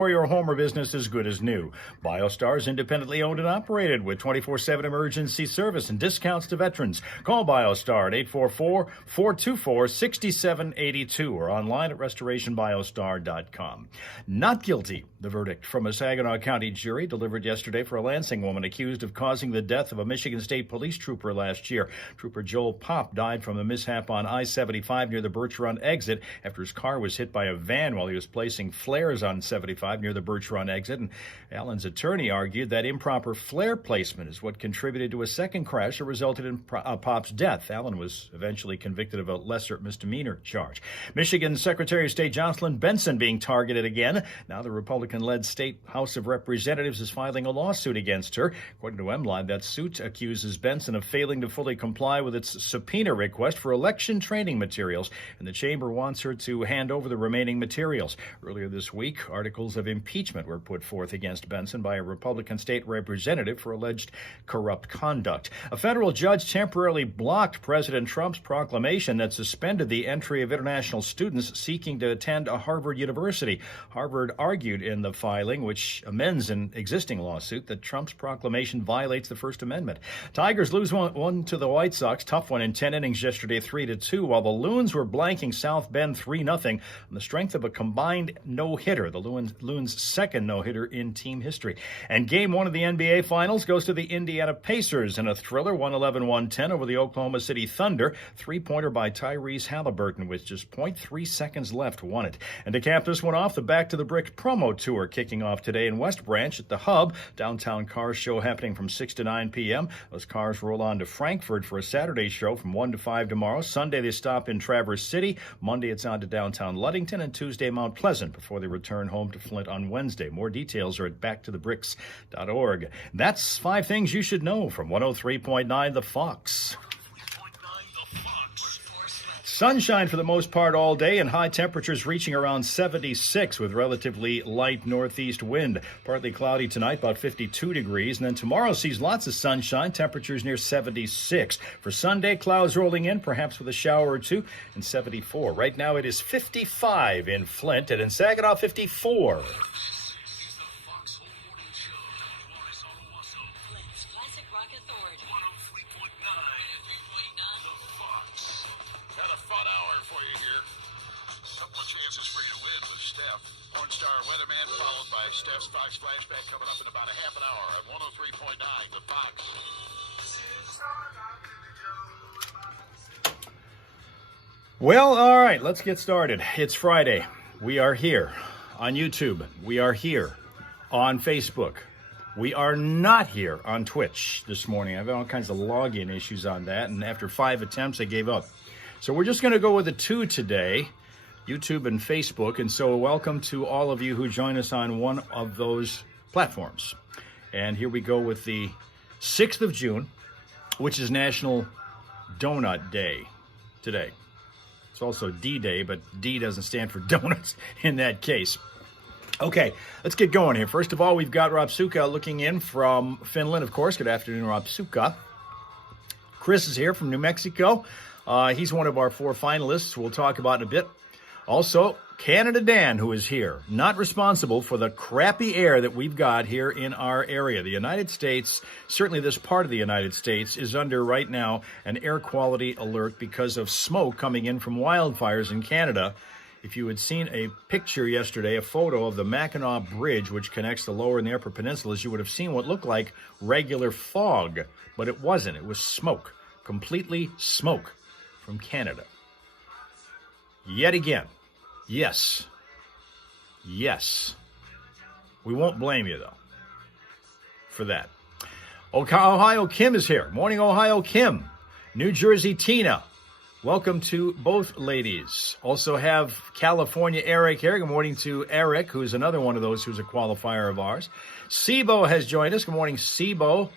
For your home or business as good as new. BioStar is independently owned and operated with 24/7 emergency service and discounts to veterans. Call BioStar at 844-424-6782 or online at restorationbiostar.com. Not guilty, the verdict from a Saginaw County jury delivered yesterday for a Lansing woman accused of causing the death of a Michigan State police trooper last year. Trooper Joel Popp died from a mishap on I-75 near the Birch Run exit after his car was hit by a van while he was placing flares on 75 near the Birch Run exit. And Allen's attorney argued that improper flare placement is what contributed to a second crash that resulted in Popp's death. Allen was eventually convicted of a lesser misdemeanor charge. Michigan Secretary of State Jocelyn Benson being targeted again. Now the Republican-led State House of Representatives is filing a lawsuit against her. According to MLive, that suit accuses Benson of failing to fully comply with its subpoena request for election training materials, and the chamber wants her to hand over the remaining materials. Earlier this week, articles of impeachment were put forth against Benson by a Republican state representative for alleged corrupt conduct. A federal judge temporarily blocked President Trump's proclamation that suspended the entry of international students seeking to attend a Harvard university. Harvard argued in the filing, which amends an existing lawsuit, that Trump's proclamation violates the First Amendment. Tigers lose one to the White Sox, tough one in 10 innings yesterday, 3-2, while the Loons were blanking South Bend 3-0 on the strength of a combined no-hitter. The Loons' second no-hitter in team history. And game one of the NBA Finals goes to the Indiana Pacers in a thriller, 111-110 over the Oklahoma City Thunder. Three-pointer by Tyrese Halliburton with just 0.3 seconds left won it. And to cap this one off, the Back to the Brick promo tour kicking off today in West Branch at the Hub. Downtown car show happening from 6 to 9 p.m. Those cars roll on to Frankfurt for a Saturday show from 1 to 5 tomorrow. Sunday they stop in Traverse City. Monday it's on to downtown Ludington, and Tuesday Mount Pleasant before they return home to Flint on Wednesday. More details are at backtothebricks.org. That's 5 things you should know from 103.9 The Fox. Sunshine for the most part all day, and high temperatures reaching around 76 with relatively light northeast wind. Partly cloudy tonight, about 52 degrees. And then tomorrow sees lots of sunshine, temperatures near 76. For Sunday, clouds rolling in, perhaps with a shower or two, and 74. Right now it is 55 in Flint, and in Saginaw, 54. Steph's Fox Flashback coming up in about a half an hour at 103.9 The Fox. Well, all right, let's get started. It's Friday. We are here on YouTube. We are here on Facebook. We are not here on Twitch this morning. I've had all kinds of login issues on that, and after 5 attempts, I gave up. So we're just going to go with the 2 today. YouTube and Facebook, and so welcome to all of you who join us on one of those platforms. And here we go with the 6th of June, which is National Donut Day today. It's also D-Day, but D doesn't stand for donuts in that case. Okay, let's get going here. First of all, we've got Rob Suka looking in from Finland, of course. Good afternoon, Rob Suka. Chris is here from New Mexico. He's one of our 4 finalists we'll talk about in a bit. Also, Canada Dan, who is here, not responsible for the crappy air that we've got here in our area. The United States, certainly this part of the United States, is under right now an air quality alert because of smoke coming in from wildfires in Canada. If you had seen a picture yesterday, a photo of the Mackinac Bridge, which connects the lower and the upper peninsulas, you would have seen what looked like regular fog, but it wasn't. It was smoke, completely smoke from Canada. Yet again. Yes. We won't blame you, though, for that. Ohio Kim is here. Morning, Ohio Kim. New Jersey Tina. Welcome to both ladies. Also have California Eric here. Good morning to Eric, who's another one of those who's a qualifier of ours. Sibo has joined us. Good morning, Sibo.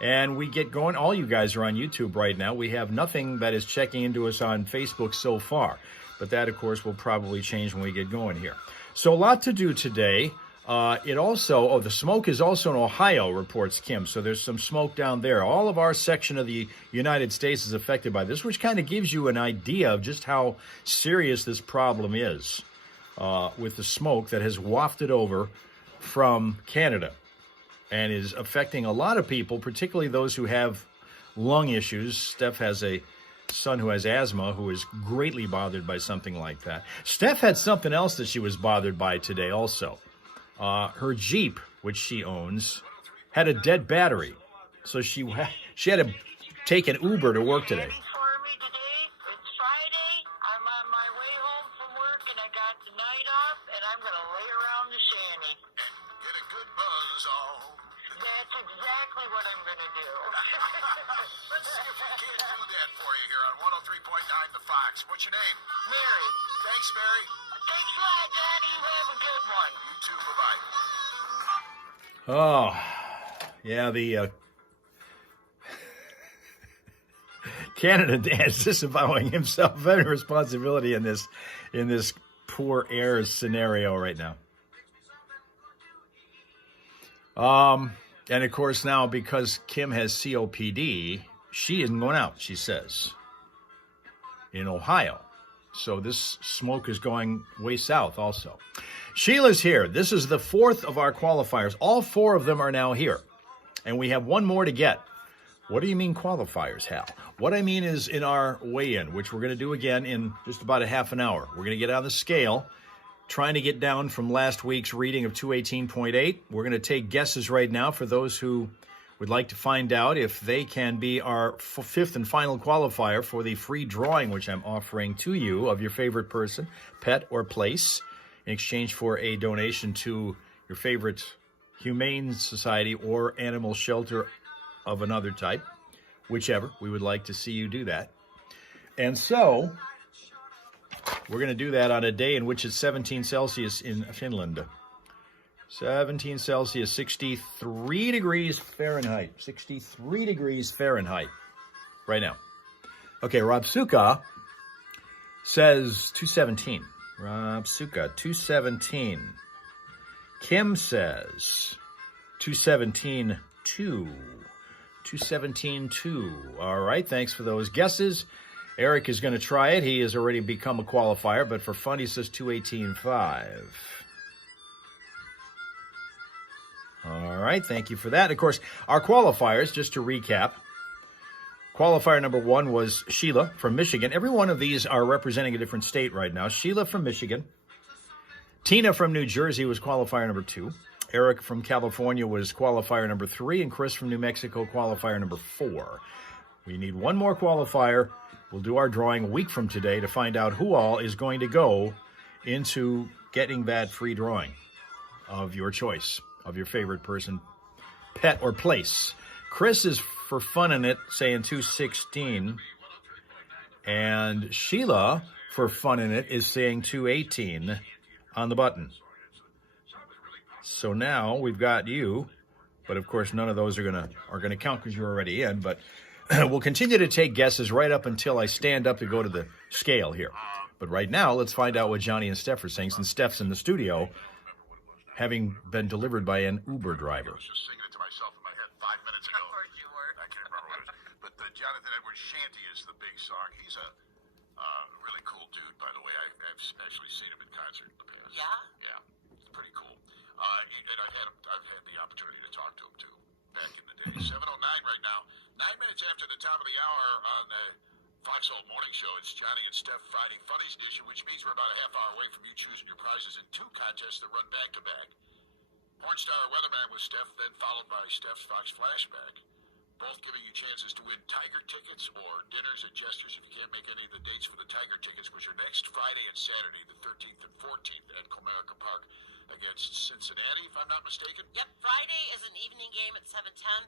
And we get going. All you guys are on YouTube right now. We have nothing that is checking into us on Facebook so far. But that, of course, will probably change when we get going here. So a lot to do today. The smoke is also in Ohio, reports Kim. So there's some smoke down there. All of our section of the United States is affected by this, which kind of gives you an idea of just how serious this problem is. with the smoke that has wafted over from Canada and is affecting a lot of people, particularly those who have lung issues. Steph has a son who has asthma who is greatly bothered by something like that. Steph had something else that she was bothered by today also. Her Jeep, which she owns, had a dead battery. So she had to take an Uber to work today. For me today, it's Friday. I'm on my way home from work, and I got the night off, and I'm going to lay around the shanty. Get a good buzz on. That's exactly what I'm going to do. Let's see if we can't do that for you here on 103.9 The Fox. What's your name? Mary, Thanks, Mary. thanks a lot, Daddy. You have a good one. You too. Bye-bye. Oh, yeah, the Canada is disavowing himself of any responsibility in this poor air scenario right now. And of course now, because Kim has COPD, she isn't going out, she says, in Ohio. So this smoke is going way south also. Sheila's here. This is the fourth of our qualifiers. All four of them are now here. And we have one more to get. What do you mean qualifiers, Hal? What I mean is in our weigh-in, which we're going to do again in just about a half an hour. We're going to get on the scale, trying to get down from last week's reading of 218.8. We're going to take guesses right now for those who would like to find out if they can be our fifth and final qualifier for the free drawing, which I'm offering to you of your favorite person, pet, or place, in exchange for a donation to your favorite humane society or animal shelter of another type, whichever. We would like to see you do that. And so we're going to do that on a day in which it's 17 Celsius in Finland. 17 Celsius, 63 degrees Fahrenheit. 63 degrees Fahrenheit right now. Okay, Rob Suka says 217. Rob Suka, 217. Kim says 217.2. 217.2. All right, thanks for those guesses. Eric is going to try it. He has already become a qualifier, but for fun, he says 218.5. All right, thank you for that. Of course, our qualifiers, just to recap, qualifier number one was Sheila from Michigan. Every one of these are representing a different state right now. Sheila from Michigan. Tina from New Jersey was qualifier number two. Eric from California was qualifier number three, and Chris from New Mexico, qualifier number four. We need one more qualifier. We'll do our drawing a week from today to find out who all is going to go into getting that free drawing of your choice, of your favorite person, pet, or place. Chris is for fun in it, saying 216. And Sheila, for fun in it, is saying 218 on the button. So now we've got you, but of course none of those are gonna count because you're already in. But we'll continue to take guesses right up until I stand up to go to the scale here. But right now, let's find out what Johnny and Steph are saying, since Steph's in the studio, having been delivered by an Uber driver. I was just singing it to myself in my head 5 minutes ago. Of course you were. I can't remember what it was. But Jonathan Edwards' Shanty is the big song. He's a really cool dude, by the way. I've actually seen him in concert in the past. Yeah? Yeah, it's pretty cool. And I've had the opportunity to talk to him too back in the day. 7:09 right now. 9 minutes after the top of the hour on the Foxhole Morning Show. It's Johnny and Steph Friday Funnies Edition, which means we're about a half hour away from you choosing your prizes in two contests that run back to back. Porn Star Weatherman with Steph, then followed by Steph's Fox Flashback. Both giving you chances to win Tiger tickets or dinners at Jester's if you can't make any of the dates for the Tiger tickets, which are next Friday and Saturday, the 13th and 14th at Comerica Park against Cincinnati, if I'm not mistaken. Yep, Friday is an evening game at 7:10.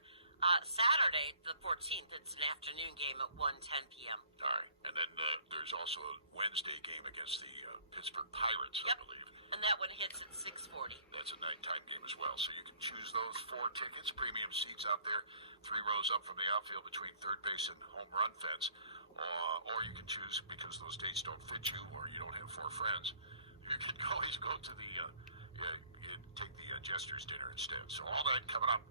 Saturday, the 14th, it's an afternoon game at 1:10 p.m. All right. And then there's also a Wednesday game against the Pittsburgh Pirates, I believe. And that one hits at 6:40. That's a nighttime game as well. So you can choose those 4 tickets, premium seats out there, 3 rows up from the outfield between third base and home run fence. Or you can choose, because those dates don't fit you or you don't have 4 friends, you can always go to the take the Jester's dinner instead. So all that coming up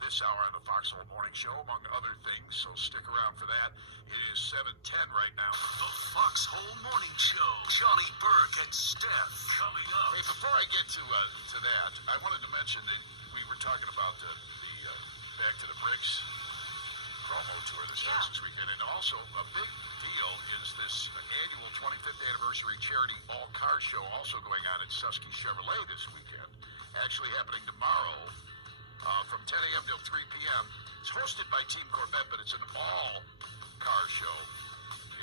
this hour on the Foxhole Morning Show, among other things, so stick around for that. It is 7:10 right now. The Foxhole Morning Show. Johnny Burke and Steph coming up. Hey, before I get to that, I wanted to mention that we were talking about the Back to the Bricks promo tour that starts this weekend, and also a big deal is this annual 25th anniversary charity all-car show also going on at Susky Chevrolet this weekend, actually happening tomorrow from 10 a.m. till 3 p.m. It's hosted by Team Corvette, but it's an all-car show.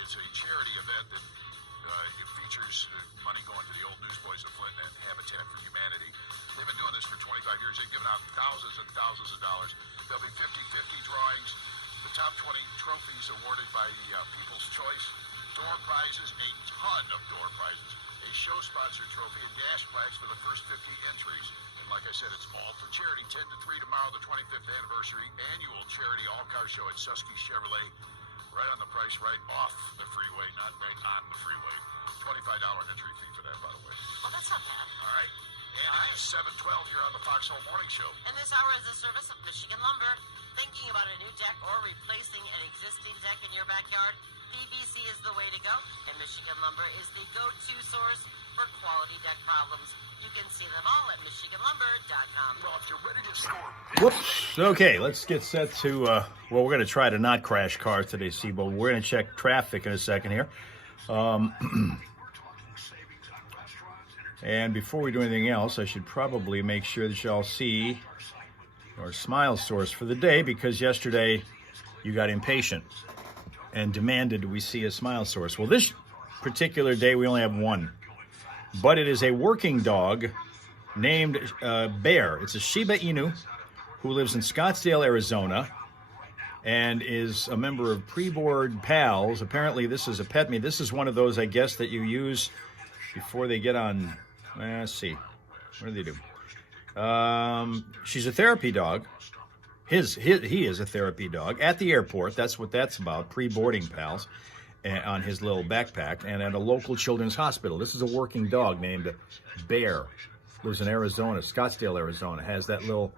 It's a charity event that it features money going to the Old Newsboys of Flint and Habitat for Humanity. They've been doing this for 25 years. They've given out thousands and thousands of dollars. There'll be 50-50 drawings. The top 20 trophies awarded by People's Choice. Door prizes, a ton of door prizes. A show sponsor trophy and gas plaques for the first 50 entries. And like I said, it's all for charity. 10 to 3 tomorrow, the 25th anniversary annual charity all-car show at Susky Chevrolet. Right on the price, right off the freeway, not right on the freeway. $25 entry fee for that, by the way. Well, that's not bad. All right. And it is 7:12 here on the Foxhole Morning Show. And this hour is a service of Michigan Lumber. Thinking about a new deck or replacing an existing deck in your backyard? PVC is the way to go, and Michigan Lumber is the go-to source for quality deck problems. You can see them all at MichiganLumber.com. Well, if you're ready to score. Whoops. Okay, let's get set to, well, we're going to try to not crash cars today, Sibo. We're going to check traffic in a second here. And before we do anything else, I should probably make sure that y'all see our smile source for the day, because yesterday you got impatient and demanded we see a smile source. Well, this particular day we only have one, but it is a working dog named Bear. It's a Shiba Inu who lives in Scottsdale, Arizona, and is a member of Pre-Board Pals. Apparently this is a pet me. This is one of those, I guess, that you use before they get on. Let's see. What do they do? She's a therapy dog. He is a therapy dog at the airport. That's what that's about. Pre-boarding pals, on his little backpack, and at a local children's hospital. This is a working dog named Bear. Lives in Arizona, Scottsdale, Arizona. Has that little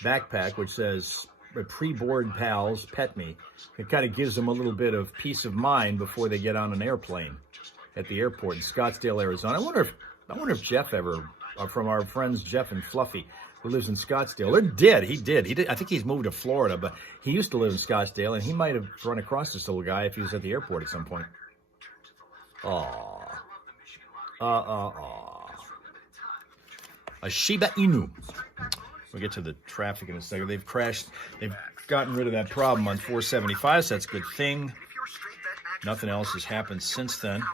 backpack which says Pre-Board Pals, Pet Me. It kind of gives them a little bit of peace of mind before they get on an airplane at the airport in Scottsdale, Arizona. I wonder if Jeff ever, from our friends Jeff and Fluffy, who lives in Scottsdale, or did. He did. I think he's moved to Florida, but he used to live in Scottsdale, and he might have run across this little guy if he was at the airport at some point. A Shiba Inu. We'll get to the traffic in a second. They've gotten rid of that problem on 475, so that's a good thing. Nothing else has happened since then.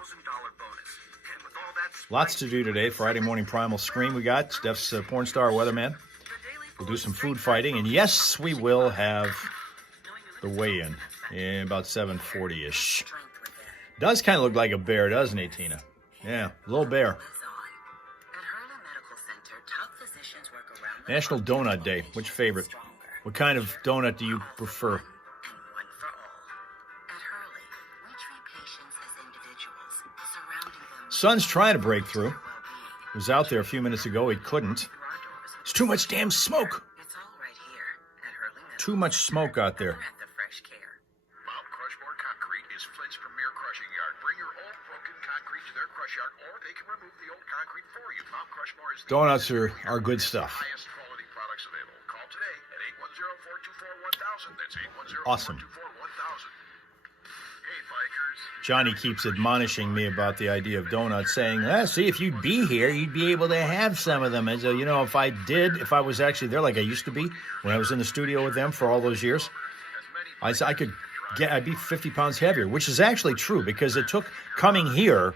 Lots to do today. Friday morning primal scream we got. Steph's porn star weatherman. We'll do some food fighting. And yes, we will have the weigh-in about 7:40-ish. Does kind of look like a bear, doesn't he, Tina? Yeah, little bear. National Donut Day. Which favorite? What kind of donut do you prefer? Son's trying to break through. He was out there a few minutes ago. He couldn't. There's too much damn smoke. Too much smoke out there. Mount Crushmore Concrete is Flint's premier crushing yard. Bring your old broken concrete to their crush yard, or they can remove the old concrete for you. Mount Crushmore is the Donuts are good stuff. highest quality products available. Call today at 810-424-1000. That's 810-424-1000. Awesome. Hey, bikers. Johnny keeps admonishing me about the idea of donuts, saying, see, if you'd be here, you'd be able to have some of them. And so, if I was actually there like I used to be when I was in the studio with them for all those years, I'd be 50 pounds heavier, which is actually true, because it took coming here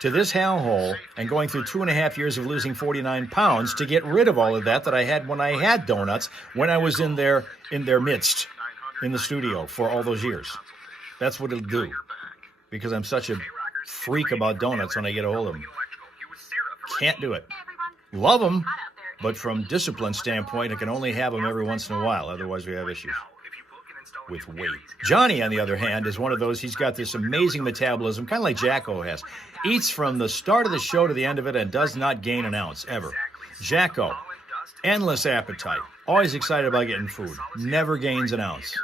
to this hellhole and going through 2.5 years of losing 49 pounds to get rid of all of that I had when I had donuts, when I was in their midst in the studio for all those years. That's what it'll do, because I'm such a freak about donuts when I get a hold of them. Can't do it. Love them, but from discipline standpoint, I can only have them every once in a while. Otherwise, we have issues with weight. Johnny, on the other hand, is one of those. He's got this amazing metabolism, kind of like Jacko has. Eats from the start of the show to the end of it and does not gain an ounce, ever. Jacko, endless appetite. Always excited about getting food. Never gains an ounce.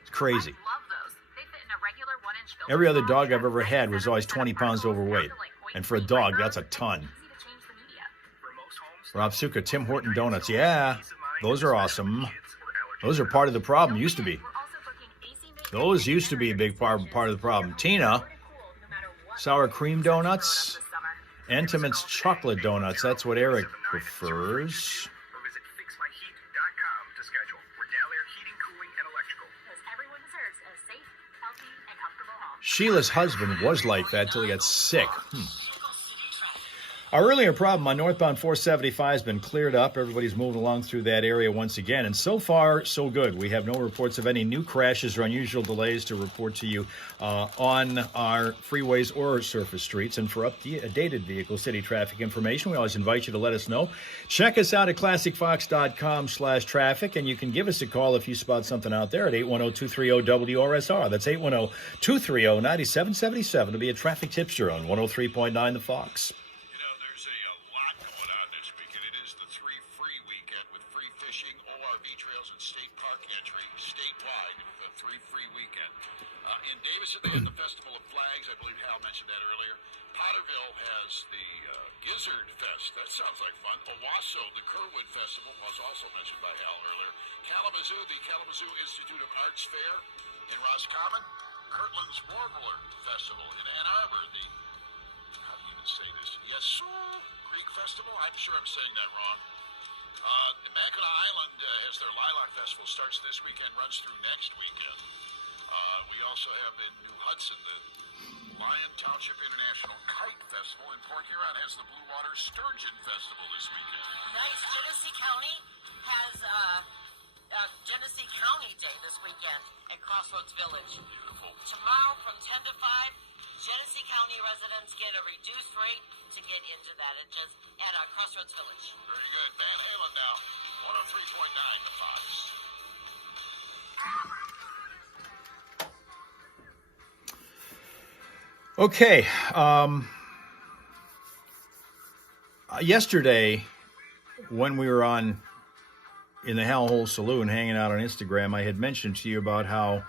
It's crazy. Every other dog I've ever had was always 20 pounds overweight. And for a dog, that's a ton. Rob Suka, Tim Horton Donuts. Yeah, those are awesome. Those are part of the problem. Used to be. Those used to be a big part of the problem. Tina, sour cream donuts. Entenmann's chocolate donuts. That's what Eric prefers. Sheila's husband was like that till he got sick. Our earlier problem on northbound 475 has been cleared up. Everybody's moving along through that area once again. And so far, so good. We have no reports of any new crashes or unusual delays to report to you on our freeways or surface streets. And for updated vehicle city traffic information, we always invite you to let us know. Check us out at classicfox.com/traffic. And you can give us a call if you spot something out there at 810-230-WRSR. That's 810-230-9777 to be a traffic tipster on 103.9 The Fox. They had the Festival of Flags. I believe Hal mentioned that earlier. Potterville has the Gizzard Fest. That sounds like fun. Owasso, the Kerwood Festival, was also mentioned by Hal earlier. Kalamazoo, the Kalamazoo Institute of Arts Fair in Roscommon. Kirtland's Warbler Festival in Ann Arbor. The, how do you even say this? Yesu Greek Festival? I'm sure I'm saying that wrong. Mackinac Island has their Lilac Festival. Starts this weekend, runs through next weekend. We also have in New Hudson the Lyon Township International Kite Festival, and Port Huron has the Blue Water Sturgeon Festival this weekend. Nice. Genesee County has Genesee County Day this weekend at Crossroads Village. Beautiful. Tomorrow from 10 to 5, Genesee County residents get a reduced rate to get into that at Crossroads Village. Very good. Van Halen now, 103.9 The Fox. Okay. Yesterday, when we were in the Hal Hole Saloon hanging out on Instagram, I had mentioned to you about how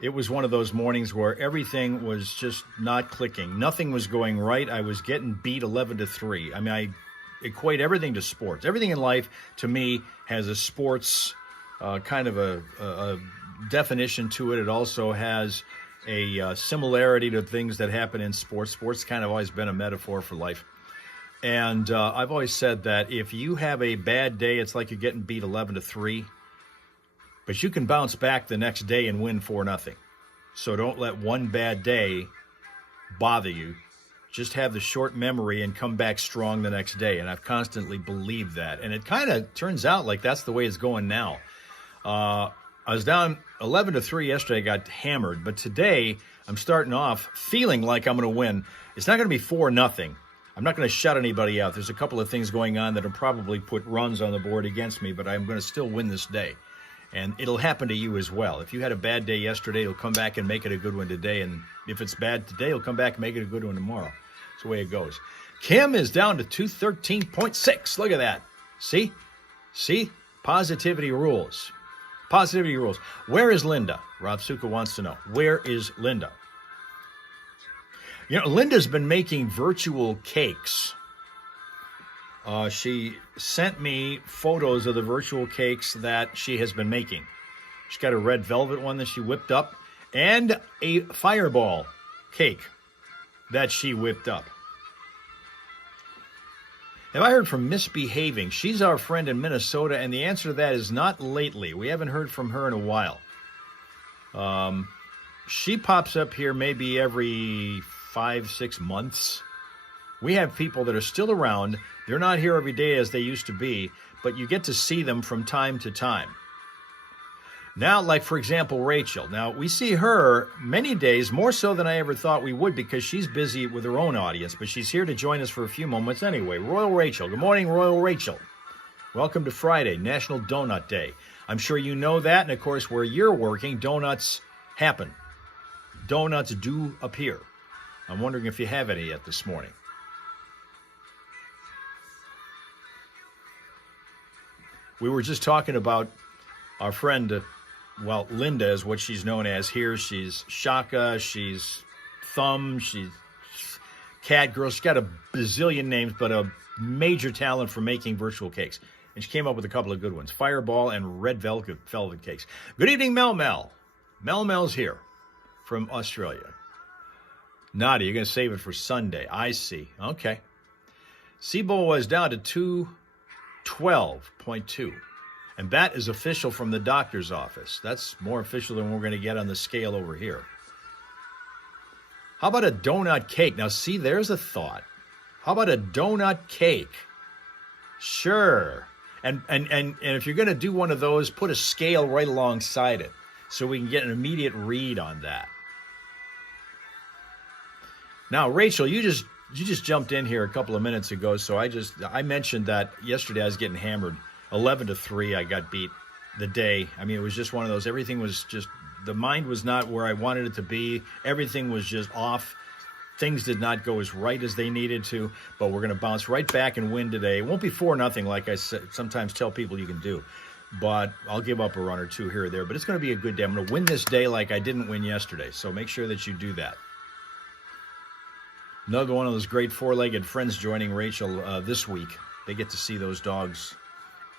it was one of those mornings where everything was just not clicking. Nothing was going right. I was getting beat 11-3. I mean, I equate everything to sports. Everything in life, to me, has a sports kind of a definition to it. It also has a similarity to things that happen in sports. Sports kind of always been a metaphor for life. And I've always said that if you have a bad day, it's like you're getting beat 11-3. But you can bounce back the next day and win 4-0. So don't let one bad day bother you. Just have the short memory and come back strong the next day. And I've constantly believed that. And it kind of turns out like that's the way it's going now. I was down 11-3 yesterday, got hammered. But today, I'm starting off feeling like I'm going to win. It's not going to be 4-0. I'm not going to shut anybody out. There's a couple of things going on that will probably put runs on the board against me, but I'm going to still win this day. And it'll happen to you as well. If you had a bad day yesterday, you'll come back and make it a good one today. And if it's bad today, you'll come back and make it a good one tomorrow. That's the way it goes. Kim is down to 213.6. Look at that. See? Positivity rules. Positivity rules. Where is Linda? Rob Suka wants to know. Where is Linda? You know, Linda's been making virtual cakes. She sent me photos of the virtual cakes that she has been making. She's got a red velvet one that she whipped up and a fireball cake that she whipped up. Have I heard from Misbehaving? She's our friend in Minnesota, and the answer to that is not lately. We haven't heard from her in a while. She pops up here maybe every 5-6 months. We have people that are still around. They're not here every day as they used to be, but you get to see them from time to time. Now, like, for example, Rachel. Now, we see her many days, more so than I ever thought we would, because she's busy with her own audience, but she's here to join us for a few moments anyway. Royal Rachel. Good morning, Royal Rachel. Welcome to Friday, National Donut Day. I'm sure you know that, and of course, where you're working, donuts happen. Donuts do appear. I'm wondering if you have any yet this morning. We were just talking about our friend, Linda is what she's known as here. She's Shaka, she's Thumb, she's Cat Girl. She's got a bazillion names, but a major talent for making virtual cakes. And she came up with a couple of good ones, Fireball and Red Velvet cakes. Good evening, Mel Mel. Mel Mel's here from Australia. Nadi, you're going to save it for Sunday. I see. Okay. Seabowl was down to 212.2. And that is official from the doctor's office. That's more official than we're going to get on the scale over here. How about a donut cake? Now, see, there's a thought. How about a donut cake? Sure. And if you're going to do one of those, put a scale right alongside it so we can get an immediate read on that. Now, Rachel, you just jumped in here a couple of minutes ago, so I mentioned that yesterday I was getting hammered. 11-3, I got beat the day. I mean, it was just one of those. Everything was just, the mind was not where I wanted it to be. Everything was just off. Things did not go as right as they needed to, but we're going to bounce right back and win today. It won't be 4-0 like I sometimes tell people you can do, but I'll give up a run or two here or there. But it's going to be a good day. I'm going to win this day like I didn't win yesterday, so make sure that you do that. Another one of those great four-legged friends joining Rachel this week. They get to see those dogs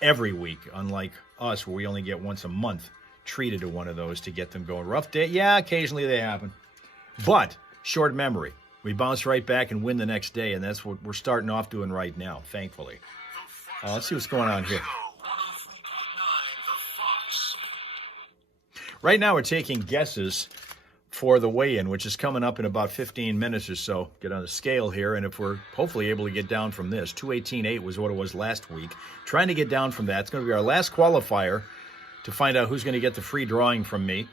every week, unlike us where we only get once a month treated to one of those to get them going. Rough day? Yeah, occasionally they happen. But short memory. We bounce right back and win the next day, and that's what we're starting off doing right now, thankfully. Let's see what's going on here. Right now we're taking guesses for the weigh-in, which is coming up in about 15 minutes or so. Get on the scale here, and if we're hopefully able to get down from this, 218.8 was what it was last week. Trying to get down from that. It's going to be our last qualifier to find out who's going to get the free drawing from me.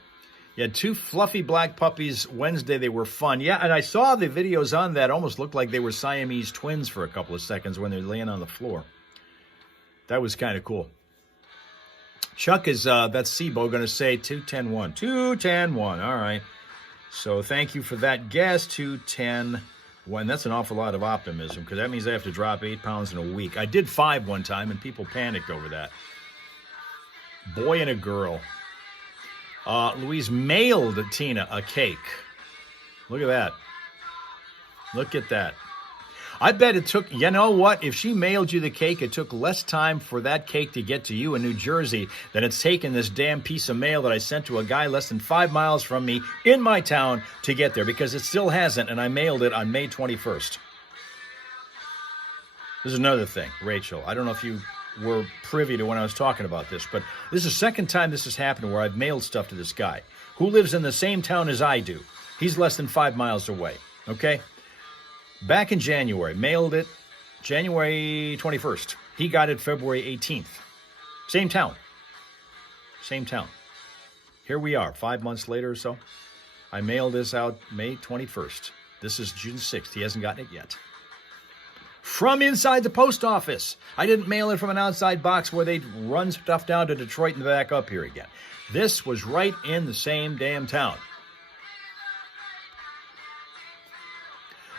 You had two fluffy black puppies Wednesday. They were fun. Yeah, and I saw the videos on that. Almost looked like they were Siamese twins for a couple of seconds when they're laying on the floor. That was kind of cool. Chuck is, that's Sibo, going to say 210-1. 210-1, all right. So thank you for that guess, 210-1. That's an awful lot of optimism because that means I have to drop 8 pounds in a week. I did 5 one time, and people panicked over that. Boy and a girl. Louise mailed Tina a cake. Look at that. Look at that. I bet it took, you know what? If she mailed you the cake, it took less time for that cake to get to you in New Jersey than it's taken this damn piece of mail that I sent to a guy less than 5 miles from me in my town to get there, because it still hasn't, and I mailed it on May 21st. This is another thing, Rachel. I don't know if you were privy to when I was talking about this, but this is the second time this has happened where I've mailed stuff to this guy who lives in the same town as I do. He's less than 5 miles away, okay? Back in January, mailed it January 21st. He got it February 18th. Same town. Same town. Here we are, 5 months later or so. I mailed this out May 21st. This is June 6th. He hasn't gotten it yet. From inside the post office. I didn't mail it from an outside box where they'd run stuff down to Detroit and back up here again. This was right in the same damn town.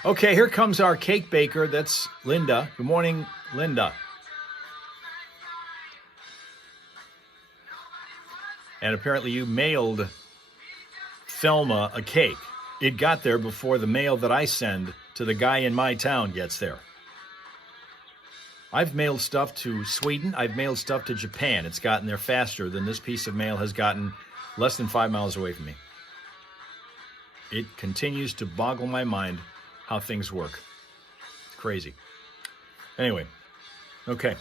Okay, here comes our cake baker. That's Linda. Good morning, Linda. And apparently you mailed Thelma a cake. It got there before the mail that I send to the guy in my town gets there. I've mailed stuff to Sweden. I've mailed stuff to Japan. It's gotten there faster than this piece of mail has gotten less than 5 miles away from me. It continues to boggle my mind how things work. Crazy. Anyway, okay.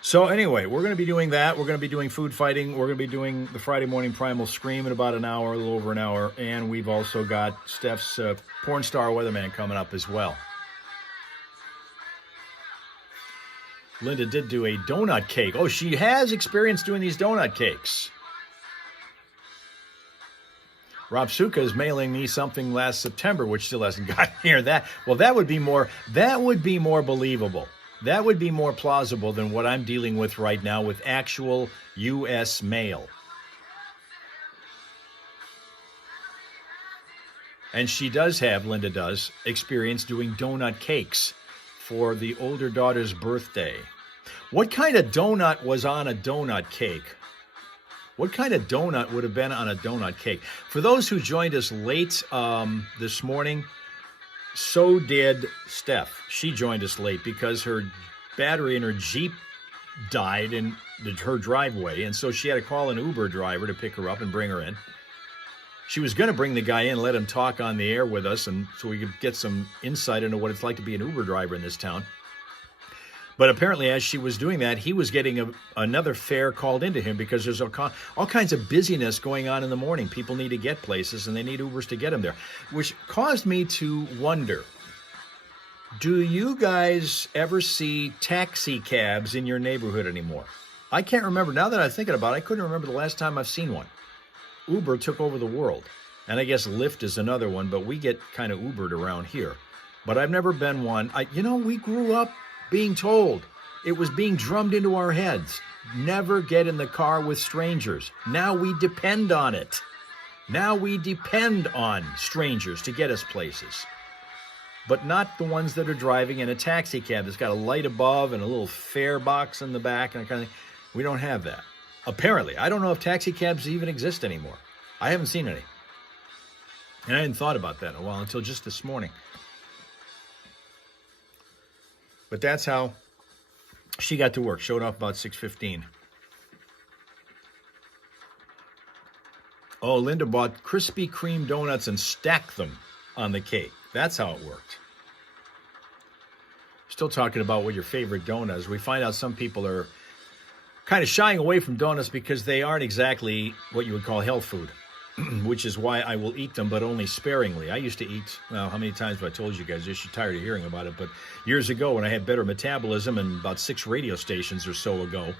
So anyway, we're going to be doing that. We're going to be doing food fighting. We're going to be doing the Friday morning primal scream in about an hour, a little over an hour. And we've also got Steph's porn star weatherman coming up as well. Linda did do a donut cake. Oh, she has experience doing these donut cakes. Rob Suka is mailing me something last September, which still hasn't gotten here. That would be more believable. That would be more plausible than what I'm dealing with right now with actual U.S. mail. And she does have, Linda does, experience doing donut cakes for the older daughter's birthday. What kind of donut was on a donut cake? What kind of donut would have been on a donut cake? For those who joined us late this morning, so did Steph. She joined us late because her battery in her Jeep died in her driveway, and so she had to call an Uber driver to pick her up and bring her in. She was going to bring the guy in, let him talk on the air with us, and so we could get some insight into what it's like to be an Uber driver in this town. But apparently, as she was doing that, he was getting another fare called into him because there's all kinds of busyness going on in the morning. People need to get places, and they need Ubers to get them there, which caused me to wonder, do you guys ever see taxi cabs in your neighborhood anymore? I can't remember. Now that I'm thinking about it, I couldn't remember the last time I've seen one. Uber took over the world, and I guess Lyft is another one, but we get kind of Ubered around here. But I've never been one. We grew up being told, it was being drummed into our heads, never get in the car with strangers. Now we depend on it. Now we depend on strangers to get us places. But not the ones that are driving in a taxi cab that's got a light above and a little fare box in the back and kind of thing. We don't have that. Apparently. I don't know if taxi cabs even exist anymore. I haven't seen any. And I hadn't thought about that in a while until just this morning. But that's how she got to work. Showed up about 6:15. Oh, Linda bought Krispy Kreme donuts and stacked them on the cake. That's how it worked. Still talking about what your favorite donut is. We find out some people are kind of shying away from donuts because they aren't exactly what you would call health food, which is why I will eat them, but only sparingly. I used to eat, how many times have I told you guys? You're tired of hearing about it, but years ago when I had better metabolism and about 6 radio stations or so ago,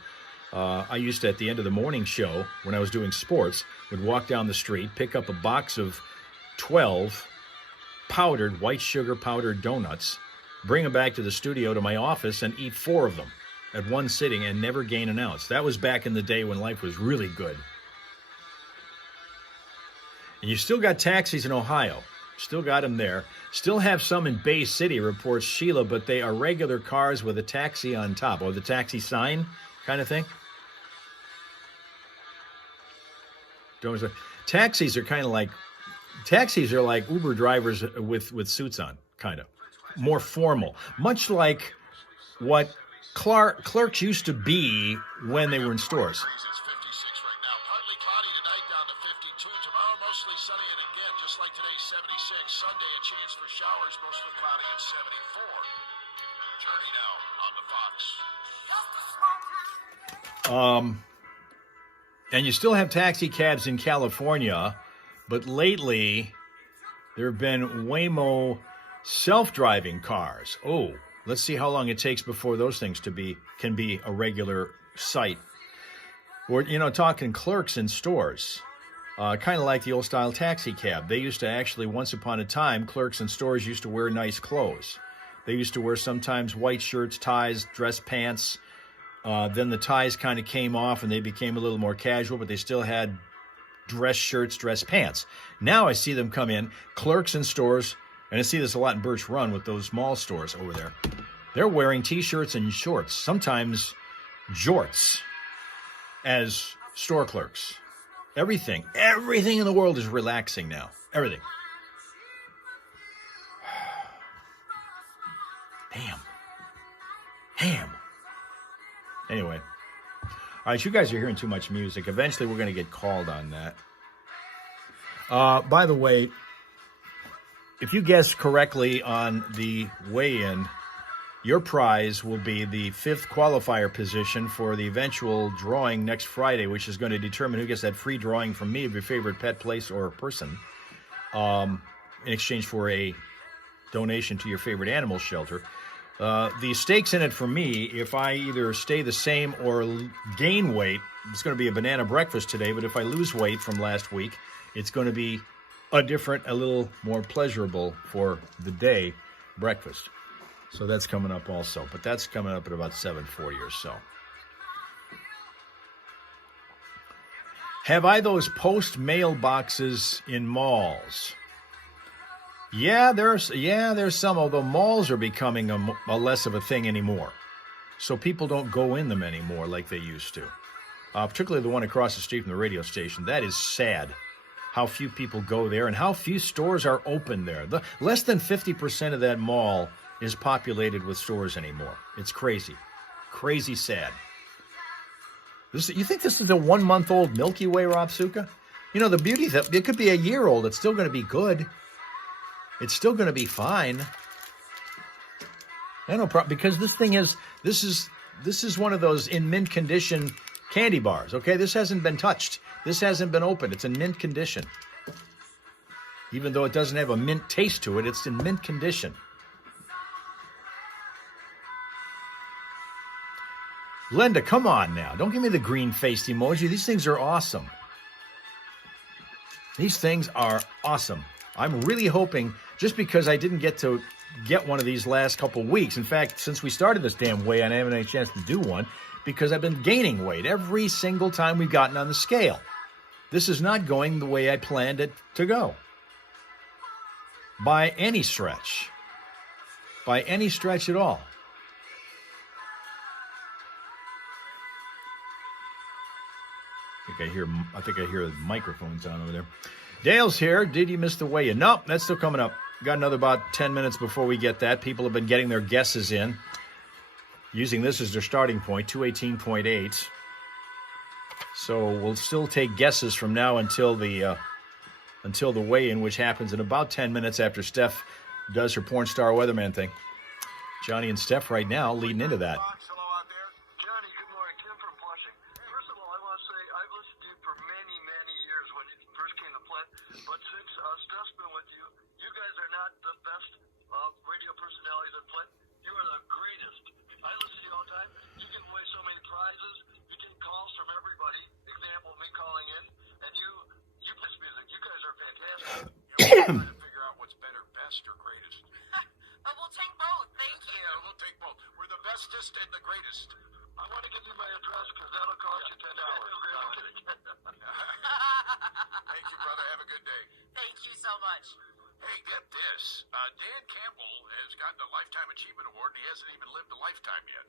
I used to, at the end of the morning show, when I was doing sports, would walk down the street, pick up a box of 12 powdered, white sugar powdered donuts, bring them back to the studio to my office and eat 4 of them at one sitting and never gain an ounce. That was back in the day when life was really good. And you still got taxis in Ohio. Still got them there. Still have some in Bay City, reports Sheila, but they are regular cars with a taxi on top, or the taxi sign kind of thing. Taxis are like Uber drivers with suits on, kind of. More formal. Much like what clerks used to be when they were in stores. It's 56 right now. Partly cloudy tonight, down to 52. Tomorrow, mostly sunny, and again, just like today, 76. Sunday, a chance for showers, mostly cloudy at 74. Journey now on the Fox. And you still have taxi cabs in California, but lately there have been Waymo self-driving cars. Oh, let's see how long it takes before those things can be a regular sight. Or, talking clerks in stores, kind of like the old-style taxi cab. They used to actually, once upon a time, clerks in stores used to wear nice clothes. They used to wear sometimes white shirts, ties, dress pants. Then the ties kind of came off and they became a little more casual, but they still had dress shirts, dress pants. Now I see them come in, clerks in stores, and I see this a lot in Birch Run with those mall stores over there. They're wearing T-shirts and shorts, sometimes jorts, as store clerks. Everything in the world is relaxing now. Everything. Damn. Anyway. All right, you guys are hearing too much music. Eventually, we're going to get called on that. By the way, if you guess correctly on the weigh-in, your prize will be the 5th qualifier position for the eventual drawing next Friday, which is going to determine who gets that free drawing from me of your favorite pet, place, or person in exchange for a donation to your favorite animal shelter. The stakes in it for me, if I either stay the same or gain weight, it's going to be a banana breakfast today, but if I lose weight from last week, it's going to be a little more pleasurable for the day breakfast. So that's coming up also, but that's coming up at about 7:40 or so. Have I those post mailboxes in malls? Yeah, there's some, although malls are becoming a less of a thing anymore. so people don't go in them anymore like they used to. Particularly the one across the street from the radio station. That is sad, how few people go there and how few stores are open there. Less than 50% of that mall is populated with stores anymore. It's crazy. Crazy sad. You think this is a 1-month-old Milky Way, Rob Suka? You know, the beauty is that it could be a year old. It's still going to be good. It's still going to be fine. I no problem, because this is one of those in mint condition candy bars. Okay, this hasn't been touched. This hasn't been opened. It's in mint condition. Even though it doesn't have a mint taste to it, it's in mint condition. Linda, come on now. Don't give me the green-faced emoji. These things are awesome. These things are awesome. I'm really hoping, just because I didn't get to get one of these last couple weeks. In fact, since we started this damn way, I haven't had a chance to do one because I've been gaining weight every single time we've gotten on the scale. This is not going the way I planned it to go. By any stretch. By any stretch at all. I think I hear the microphones on over there. Dale's here. Did you miss the weigh-in? Nope, that's still coming up. Got another about 10 minutes before we get that. People have been getting their guesses in, using this as their starting point, 218.8. So we'll still take guesses from now until the weigh-in, which happens in about 10 minutes after Steph does her porn star weatherman thing. Johnny and Steph right now leading into that. Figure out what's better, best or greatest. But we'll take both. Thank you. Yeah, we'll take both. We're the bestest and the greatest. I want to give you my address because that'll cost you $10. Thank you, brother. Have a good day. Thank you so much. Hey, get this. Dan Campbell has gotten a Lifetime Achievement Award, and he hasn't even lived a lifetime yet.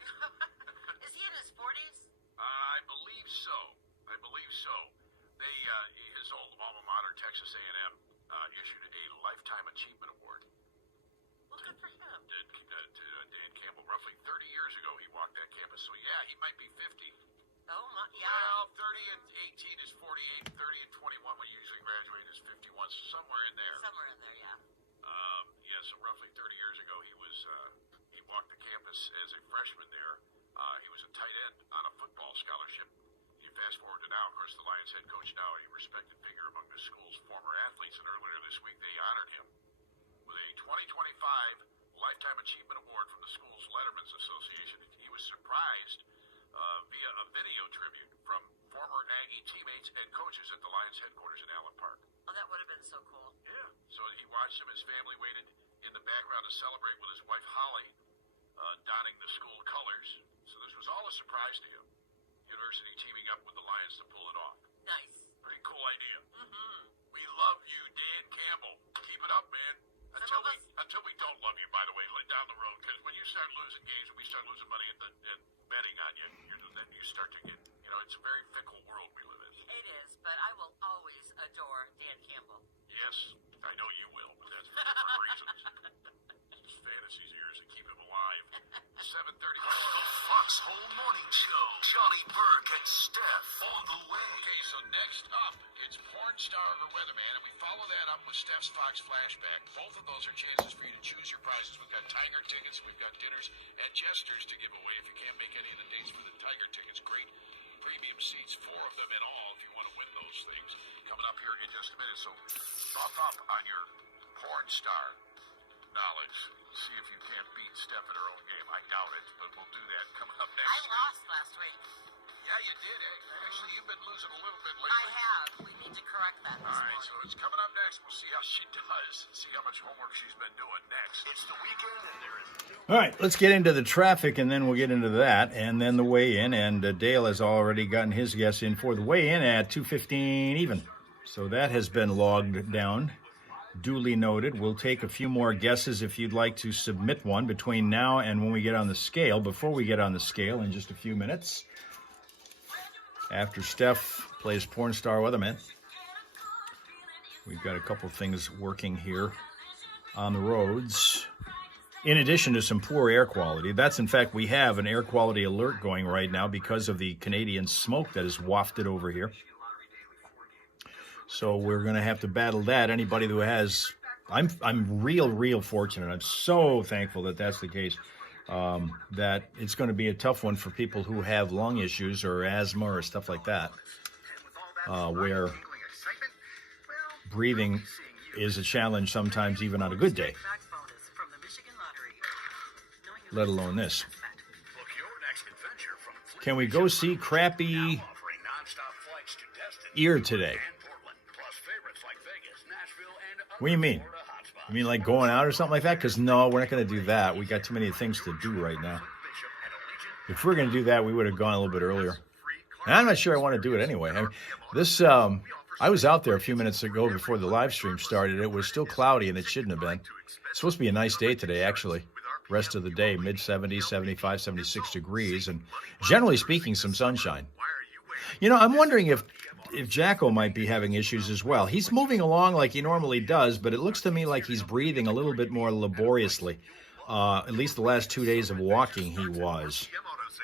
Is he in his 40s? I believe so. His old alma mater, Texas A&M, issued a Lifetime Achievement Award. Well, good for him. Dan Campbell, roughly 30 years ago, he walked that campus. So, yeah, he might be 50. Oh, my, yeah. Well, 30 and 18 is 48. 30 and 21, when you usually graduate, is 51. So somewhere in there. Somewhere in there, yeah. So roughly 30 years ago, he walked the campus as a freshman there. He was a tight end on a football scholarship. You fast forward to now, of course, the Lions head coach now, a respected figure among the school's former athletes, and earlier this week they honored him with a 2025 Lifetime Achievement Award from the school's Letterman's Association. He was surprised via a video tribute from former Aggie teammates and coaches at the Lions headquarters in Allen Park. Oh, that would have been so cool. Yeah. So he watched him. His family waited in the background to celebrate with his wife Holly, donning the school colors. So this was all a surprise to him. University teaming up with the Lions to pull it off. Nice. Pretty cool idea. Mm-hmm. We love you, Dan Campbell. Keep it up, man. Until we don't love you, by the way, like down the road. Because when you start losing games, when we start losing money and betting on you, then you start to get, it's a very fickle world we live in. It is, but I will always adore Dan Campbell. Yes, I know you will, but that's for different reasons. His fantasies years and keep him alive. 7:30. Foxhole Morning Show. Johnny Burke and Steph on the way. Okay, so next up, it's Porn Star or Weatherman, and we follow that up with Steph's Fox Flashback. Both of those are chances for you to choose your prizes. We've got Tiger tickets, we've got dinners and jesters to give away. If you can't make any of the dates for the Tiger tickets, great premium seats, 4 of them in all, if you want to win those things. Coming up here in just a minute, so buff up on your Porn Star knowledge. See if you can't beat Steph at her own game. I doubt it, but we'll do that coming up next. I lost last week. Yeah, you did. Actually, you've been losing a little bit lately. I have. We need to correct that this All right, morning. so it's coming up next. We'll see how she does and see how much homework she's been doing next. It's the weekend and there is All right, let's get into the traffic, and then we'll get into that, and then the weigh-in. And Dale has already gotten his guess in for the weigh-in at 2:15 even. So that has been logged down. Duly noted. We'll take a few more guesses if you'd like to submit one between now and when we get on the scale. Before we get on the scale in just a few minutes, after Steph plays Porn Star Weatherman, we've got a couple things working here on the roads. In addition to some poor air quality, that's in fact, we have an air quality alert going right now because of the Canadian smoke that is wafted over here. So we're going to have to battle that. Anybody who has, I'm real fortunate. I'm so thankful that that's the case. That it's going to be a tough one for people who have lung issues or asthma or stuff like that, where breathing is a challenge sometimes even on a good day, let alone this. Can we go see crappy ear today? What do you mean? You mean like going out or something like that? Because no, we're not going to do that. We got too many things to do right now. If we're going to do that, we would have gone a little bit earlier. And I'm not sure I want to do it anyway. I mean, I was out there a few minutes ago before the live stream started. It was still cloudy, and it shouldn't have been. It's supposed to be a nice day today, actually. Rest of the day, mid-70s, 75, 76 degrees, and generally speaking, some sunshine. You know, I'm wondering if Jacko might be having issues as well. He's moving along like he normally does, but it looks to me like he's breathing a little bit more laboriously. At least the last 2 days of walking he was.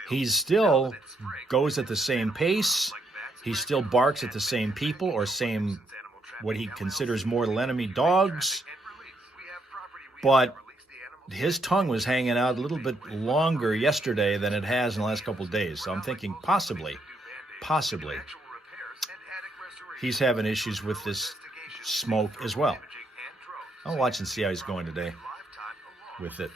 He still goes at the same pace. He still barks at the same people or same, what he considers mortal enemy dogs. But his tongue was hanging out a little bit longer yesterday than it has in the last couple of days. So I'm thinking possibly, he's having issues with this smoke as well. I'll watch and see how he's going today with it.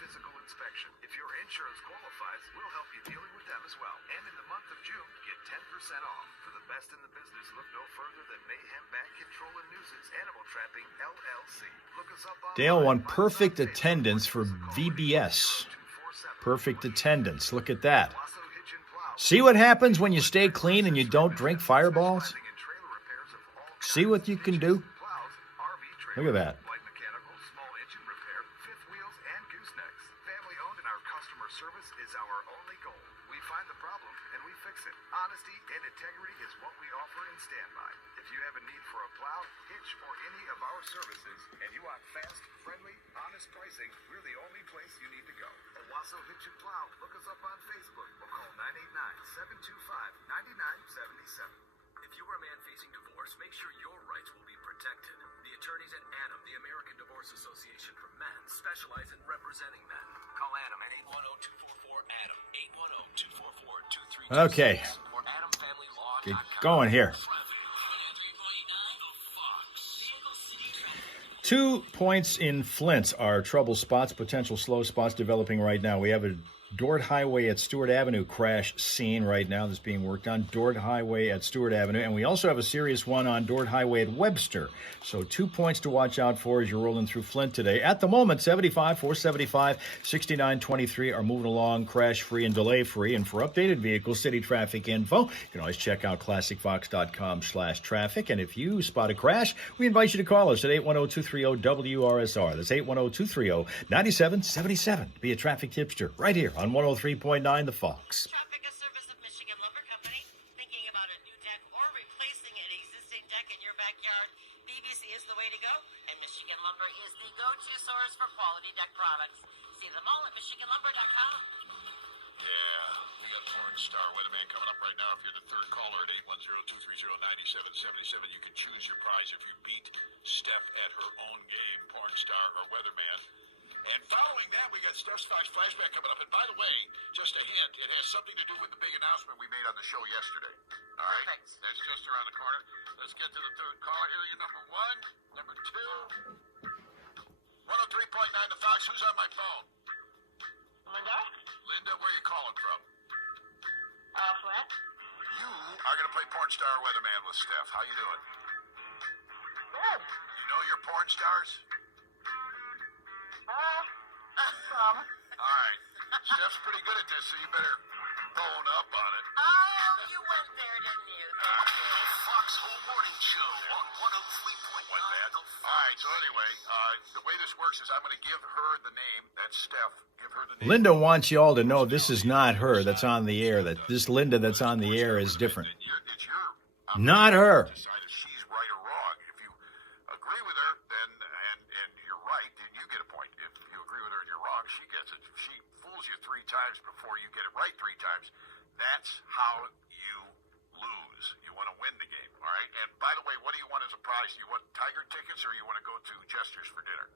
If your insurance qualifies, we'll help you dealing with them as well. And in the month of June, get 10% off. For the best in the business, look no further than Mayhem Bat Control and Nuisance Animal Trapping, LLC. Look us up on Dale won perfect attendance for VBS. Perfect attendance. Look at that. See what happens when you stay clean and you don't drink fireballs? See what you can do? Look at that. Service is our only goal. We find the problem and we fix it. Honesty and integrity is what we offer and stand by. If you have a need for a plow, hitch, or any of our services, and you want fast, friendly, honest pricing, we're the only place you need to go. Owasso Hitch and Plow. Look us up on Facebook or call 989-725-9977. If you are a man facing divorce, make sure your rights will be protected. The attorneys at Adam, the American Divorce Association for Men, specialize in representing men. Call Adam at 810-244-ADAM, 810-244-2326. Okay. Or AdamFamilyLaw.com. Get going here. 2 points in Flint are trouble spots, potential slow spots developing right now. We have a Dort Highway at Stewart Avenue crash scene right now that's being worked on. Dort Highway at Stewart Avenue. And we also have a serious one on Dort Highway at Webster. So 2 points to watch out for as you're rolling through Flint today. At the moment, 75, 475, 6923 are moving along crash-free and delay-free. And for updated vehicle city traffic info, you can always check out classicvox.com/traffic. And if you spot a crash, we invite you to call us at 810-230-WRSR. That's 810-230-9777 to be a traffic tipster right here on 103.9 The Fox. Traffic, a service of Michigan Lumber Company. Thinking about a new deck or replacing an existing deck in your backyard? BBC is the way to go, and Michigan Lumber is the go-to source for quality deck products. See them all at MichiganLumber.com. Yeah, we got Porn Star Weatherman coming up right now. If you're the third caller at 810-230-9777, you can choose your prize if you beat Steph at her own game, Porn Star or Weatherman. And following that, we got Steph's Fox Flashback coming up. And by the way, just a hint, it has something to do with the big announcement we made on the show yesterday. All right? Perfect. That's just around the corner. Let's get to the third caller. Here you number one. Number two. 103.9 The Fox. Who's on my phone? Linda? Linda, where are you calling from? Flint? You are going to play Porn Star Weatherman with Steph. How you doing? Good. You know your porn stars? Some. All right. Steph's pretty good at this, so you better bone up on it. Oh, you went there, didn't you? Fox Whole Morning Show on 103.9 What's that? The All right, so anyway, this works is I'm going to give her the name. That's Steph. Give her the name. Linda wants you all to know this is not her that's on the air. That this Linda that's on the air is different. It's your Not her. decide if she's right or wrong. If you agree with her, then and you're right, then you get a point. If you agree with her and you're wrong, she gets it. If she fools you 3 times before you get it right 3 times, that's how you lose. You want to win the game, all right? And by the way, what do you want as a prize? Do you want Tiger tickets or you want to go to Chester's for dinner?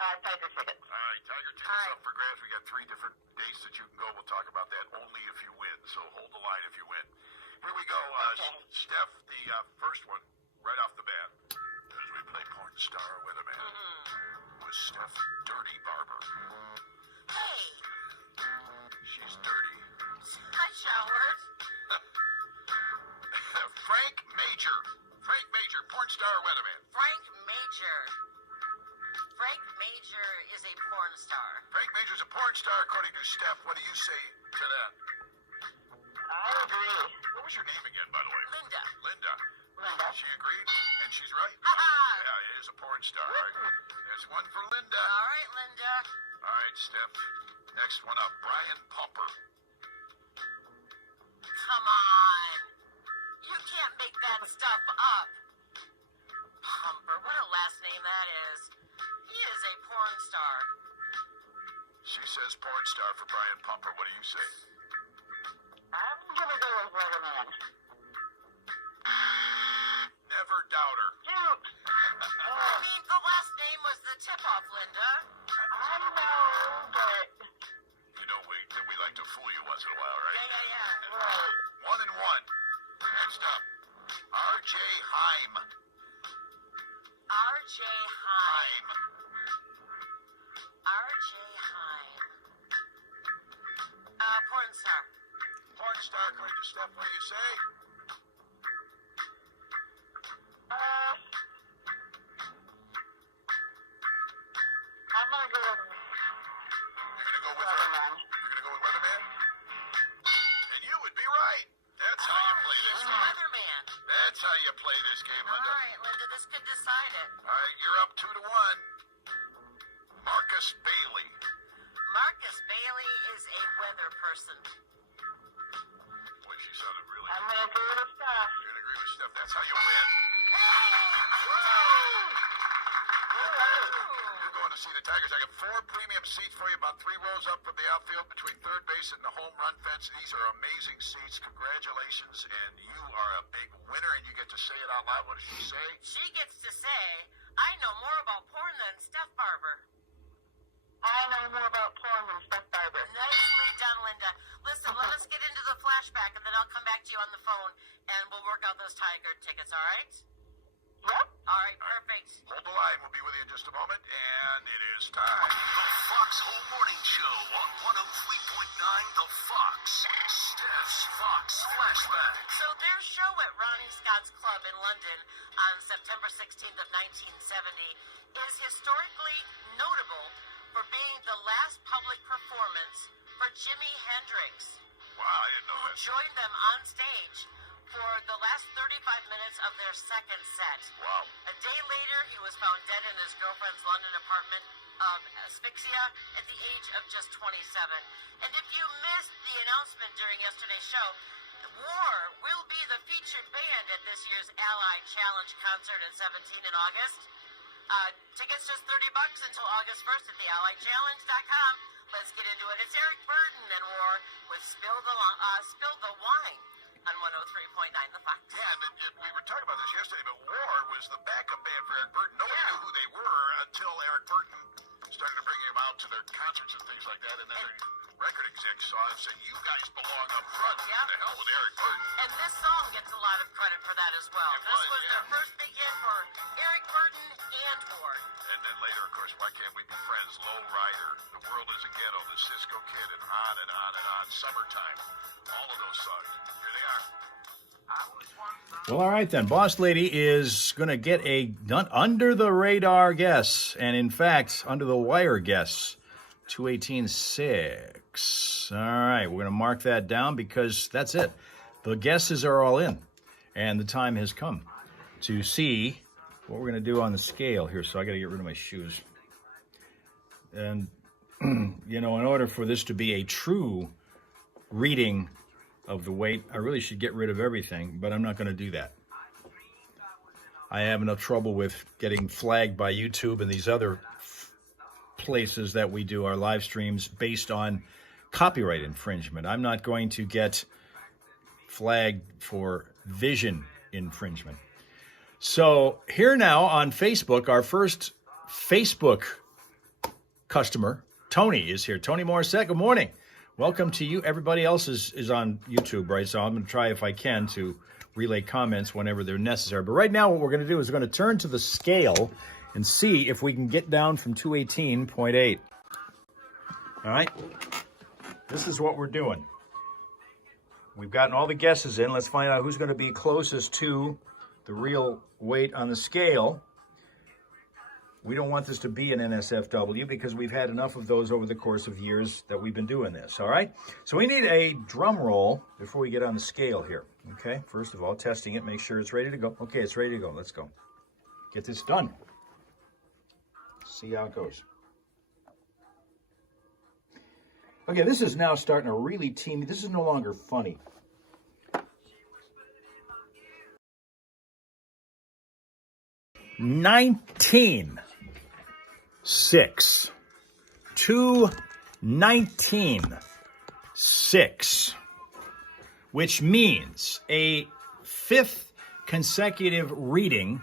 Tiger tickets. All right, Tiger tickets up for grabs. We got 3 different dates that you can go. We'll talk about that only if you win. So hold the line if you win. Here we go. Steph, the first one, right off the bat, as we play Porn Star Weatherman, was Steph Dirty Barber. Hey, She's dirty. I showered. Frank Major. Frank Major, Porn Star Weatherman. Frank Major. Frank Major is a porn star. Frank Major's a porn star, according to Steph. What do you say to that? I agree. What was your name again, by the way? Linda. Linda. Linda. She agreed, and she's right. Ha-ha. Yeah, it is a porn star. All right. There's one for Linda. All right, Linda. All right, Steph. Next one up, Brian Pumper. Come on. You can't make that stuff up. Pumper, what a last name that is. He is a porn star. She says porn star for Brian Pumper. What do you say? I'm gonna go with Weatherman. Never doubt her. Dude. I mean, the last name was the tip-off, Linda. I know, but You know we like to fool you once in a while, right? Yeah. right. 1 and 1. Next up, R.J. Heim. R.J. Heim. R.J. Heim. Porn star. Porn star, according to Steph. What do you say? I'm gonna go with You're going to go with her? Weatherman. You're going to go with Weatherman? And you would be right. That's how you play this game. Weatherman. That's how you play this game, All Linda. right, Linda, this could decide it. All right, you're up 2 to 1. Marcus Bailey. Marcus Bailey is a weather person. Boy, she sounded really I'm gonna go with Steph. You're going to agree with Steph. That's how you win. You're going to see the Tigers. I got 4 premium seats for you, about 3 rows up from the outfield between third base and the home run fence. These are amazing seats. Congratulations, and you are a big winner, and you get to say it out loud. What does she say? She gets to say, I know more about porn than Steph Barber. I know more about porn than Steph Barber. Nicely done, Linda. Listen, let us get into the flashback, and then I'll come back to you on the phone, and we'll work out those Tiger tickets, all right? Yep. All right, perfect. Hold the line. We'll be with you in just a moment, and it is time. The Foxhole Morning Show on 103.9 The Fox. Steph's Fox Flashback. So their show at Ronnie Scott's Club in London on September 16th of 1970 is historically notable for being the last public performance for Jimi Hendrix, Wow, I didn't know who that. joined them on stage for the last 35 minutes of their second set. Wow. A day later, he was found dead in his girlfriend's London apartment of asphyxia at the age of just 27. And if you missed the announcement during yesterday's show, War will be the featured band at this year's Allied Challenge concert at 17 in August. Tickets just $30 until August 1st at thealliedchallenge.com. Let's get into it. It's Eric Burden and War with Spill the Wine on 103.9 The Fox. Yeah, and we were talking about this yesterday, but War was the backup band for Eric Burden. Nobody knew who they were until Eric Burden started to bring them out to their concerts and things like that, and then the record execs saw it and said, you guys belong up front. Yeah. What the hell with Eric Burden? And this song gets a lot of credit for that as well. It This was, was yeah. their first big hit for Eric Burden and War. And then later, of course, Why Can't We Be Friends, Low Rider, The World is a Ghetto, The Cisco Kid, and on and on and on. Summertime. All of those songs. Here they are. Well, all right then. Boss Lady is going to get a under the radar guess, and in fact, under the wire guess, 218.6. All right, we're going to mark that down because that's it. The guesses are all in, and the time has come to see what we're going to do on the scale here. So I got to get rid of my shoes. And, in order for this to be a true reading of the weight, I really should get rid of everything, but I'm not going to do that. I have enough trouble with getting flagged by YouTube and these other places that we do our live streams based on copyright infringement. I'm not going to get flagged for vision infringement. So here now on Facebook, our first Facebook customer, Tony, is here. Tony Morissette, good morning. Welcome to you. Everybody else is on YouTube, right? So I'm going to try, if I can, to relay comments whenever they're necessary. But right now what we're going to do is we're going to turn to the scale and see if we can get down from 218.8. All right? This is what we're doing. We've gotten all the guesses in. Let's find out who's going to be closest to the real weight on the scale. We don't want this to be an NSFW because we've had enough of those over the course of years that we've been doing this, all right? So we need a drum roll before we get on the scale here, okay? First of all, testing it, make sure it's ready to go. Okay, it's ready to go. Let's go. Get this done. See how it goes. Okay, this is now starting to really team. This is no longer funny. $19.6 to $19.6, which means a fifth consecutive reading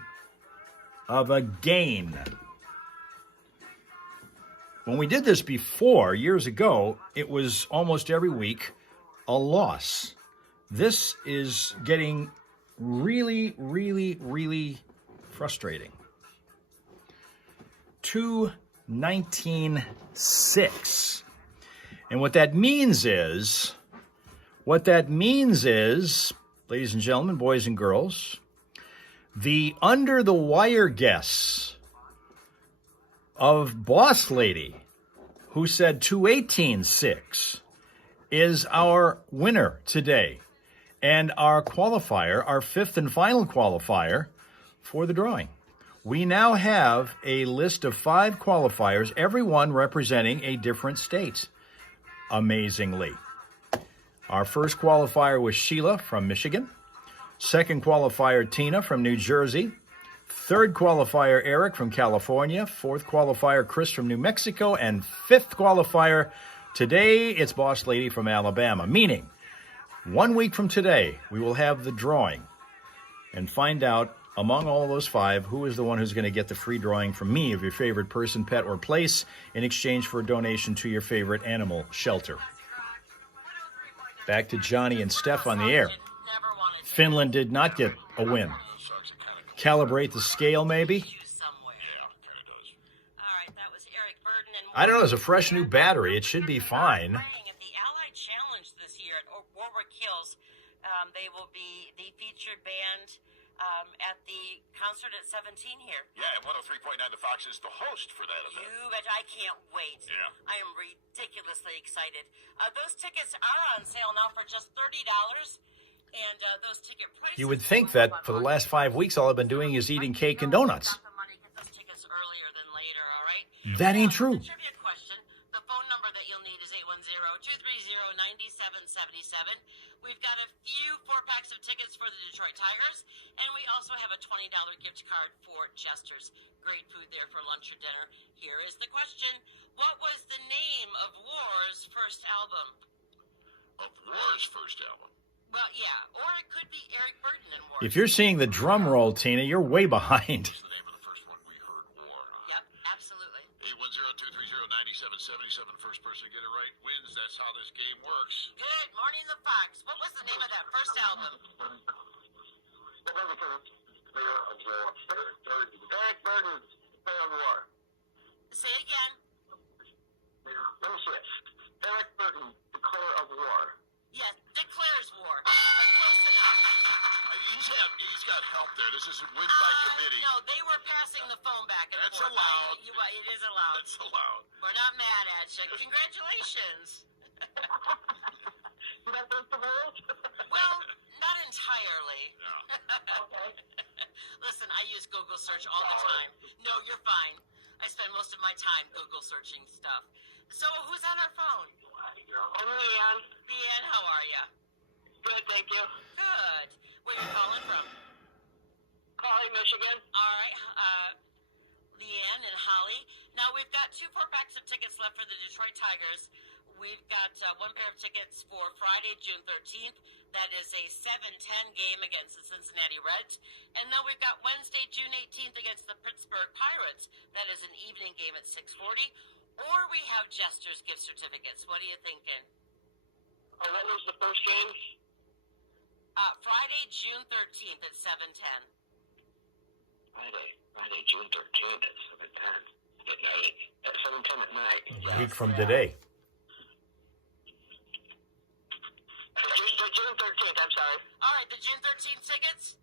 of a gain. When we did this before, years ago, it was almost every week a loss. This is getting really, really, really frustrating. 219.6. And what that means is, ladies and gentlemen, boys and girls, the under the wire guess of Boss Lady, who said 218.6, is our winner today. And our qualifier, our fifth and final qualifier for the drawing. We now have a list of 5 qualifiers, every one representing a different state, amazingly. Our first qualifier was Sheila from Michigan. Second qualifier, Tina from New Jersey. Third qualifier, Eric from California. Fourth qualifier, Chris from New Mexico. And fifth qualifier, today, it's Boss Lady from Alabama. Meaning, 1 week from today, we will have the drawing and find out among all those 5 who is the one who's going to get the free drawing from me of your favorite person, pet, or place in exchange for a donation to your favorite animal shelter. Back to Johnny and Steph on the air. Finland did not get a win. Calibrate the scale, maybe? I don't know. It's a fresh new battery. It should be fine. The Allied Challenge this year at Warwick Hills, they will be the featured band at the concert at 17 here. Yeah, and 103.9 The Fox is the host for that event. You bet. I can't wait. Yeah. I am ridiculously excited. Those tickets are on sale now for just $30. And those ticket prices... You would think that for the last 5 weeks, all I've been doing is eating cake and donuts. Got the money, get those tickets earlier than later, all right? That ain't true. The trivia question, the phone number that you'll need is 810-230-9777. We've got a few 4-packs of tickets for the Detroit Tigers, and we also have a $20 gift card for Jester's. Great food there for lunch or dinner. Here is the question. What was the name of War's first album? Of War's first album. Well, yeah, or it could be Eric Burden and War. If you're seeing the drum roll, Tina, you're way behind. What's the name of the first one we heard? War. Yep, absolutely. 810-230-9777. First person to get it right wins. That's how this game works. Good morning, the Fox. What was the name of that first album? Eric Burden, War. Say it again. Eric Burden, Declare of War. Yes, declares war. But close enough. He's got help there. This isn't win by committee. No, they were passing the phone back and That's forth. allowed. It is allowed. That's allowed. We're not mad at you. Congratulations. Well, not entirely. Yeah. Okay. Listen, I use Google search all the time. No, you're fine. I spend most of my time Google searching stuff. So who's on our phone? I'm Leanne. Leanne, how are you? Good, thank you. Good. Where you calling from? Holly, Michigan. All right, Leanne and Holly. Now we've got 2 4-packs of tickets left for the Detroit Tigers. We've got 1 pair of tickets for Friday, June 13th. That is a 7:10 game against the Cincinnati Reds. And then we've got Wednesday, June 18th against the Pittsburgh Pirates. That is an evening game at 6:40. Or we have Jester's gift certificates. What are you thinking? What was the first game? Friday, June 13th at 7:10. Friday, June 13th at 7:10. At night? At 7:10 at night. A week from today. The June 13th, I'm sorry. All right, the June 13th tickets?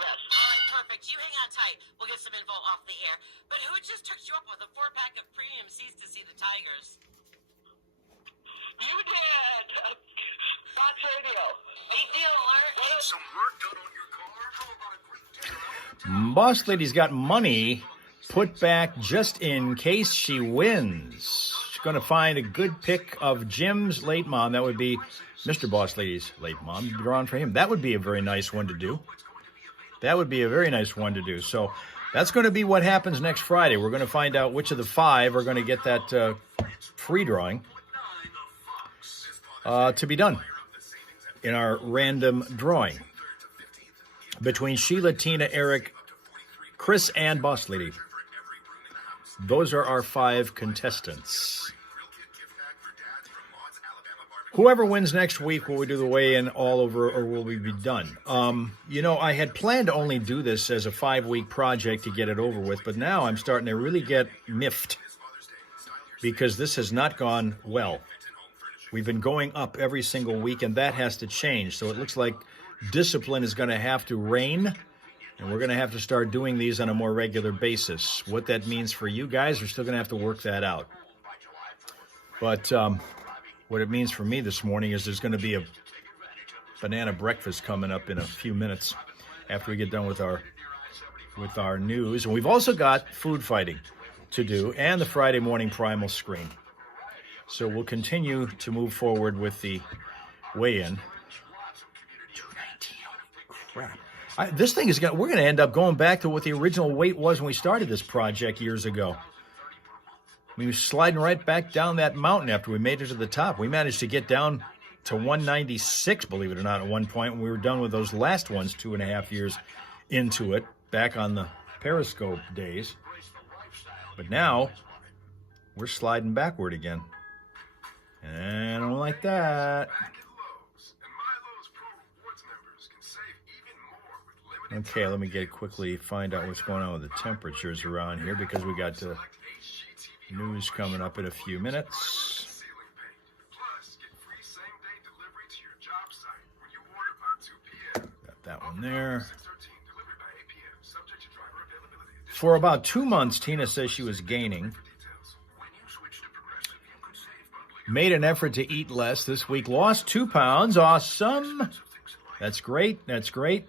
Yes. All right, perfect. You hang on tight. We'll get some info off the air. But who just hooked you up with a 4-pack of premium seats to see the Tigers? You did! Fox Radio. Big deal, alert. Some work done on your car? How about a quick dinner? Boss Lady's got money put back just in case she wins. She's going to find a good pick of Jim's late mom. That would be Mr. Boss Lady's late mom. Drawn for him. That would be a very nice one to do. That would be a very nice one to do. So that's going to be what happens next Friday. We're going to find out which of the 5 are going to get that free drawing to be done in our random drawing between Sheila, Tina, Eric, Chris, and Boss Lady. Those are our 5 contestants. Whoever wins next week, will we do the weigh-in all over, or will we be done? I had planned to only do this as a 5-week project to get it over with, but now I'm starting to really get miffed because this has not gone well. We've been going up every single week, and that has to change. So it looks like discipline is going to have to reign, and we're going to have to start doing these on a more regular basis. What that means for you guys, we're still going to have to work that out. But what it means for me this morning is there's going to be a banana breakfast coming up in a few minutes after we get done with our news. And we've also got food fighting to do and the Friday morning primal screen. So we'll continue to move forward with the weigh-in. 219, crap. This thing is we're going to end up going back to what the original weight was when we started this project years ago. We were sliding right back down that mountain after we made it to the top. We managed to get down to 196, believe it or not, at one point when we were done with those last ones 2.5 years into it, back on the Periscope days. But now, we're sliding backward again. And I don't like that. Okay, let me find out what's going on with the temperatures around here because we got news coming up in a few minutes. Got that one there. For about 2 months, Tina says she was gaining. Made an effort to eat less this week. Lost 2 pounds. Awesome. That's great. That's great.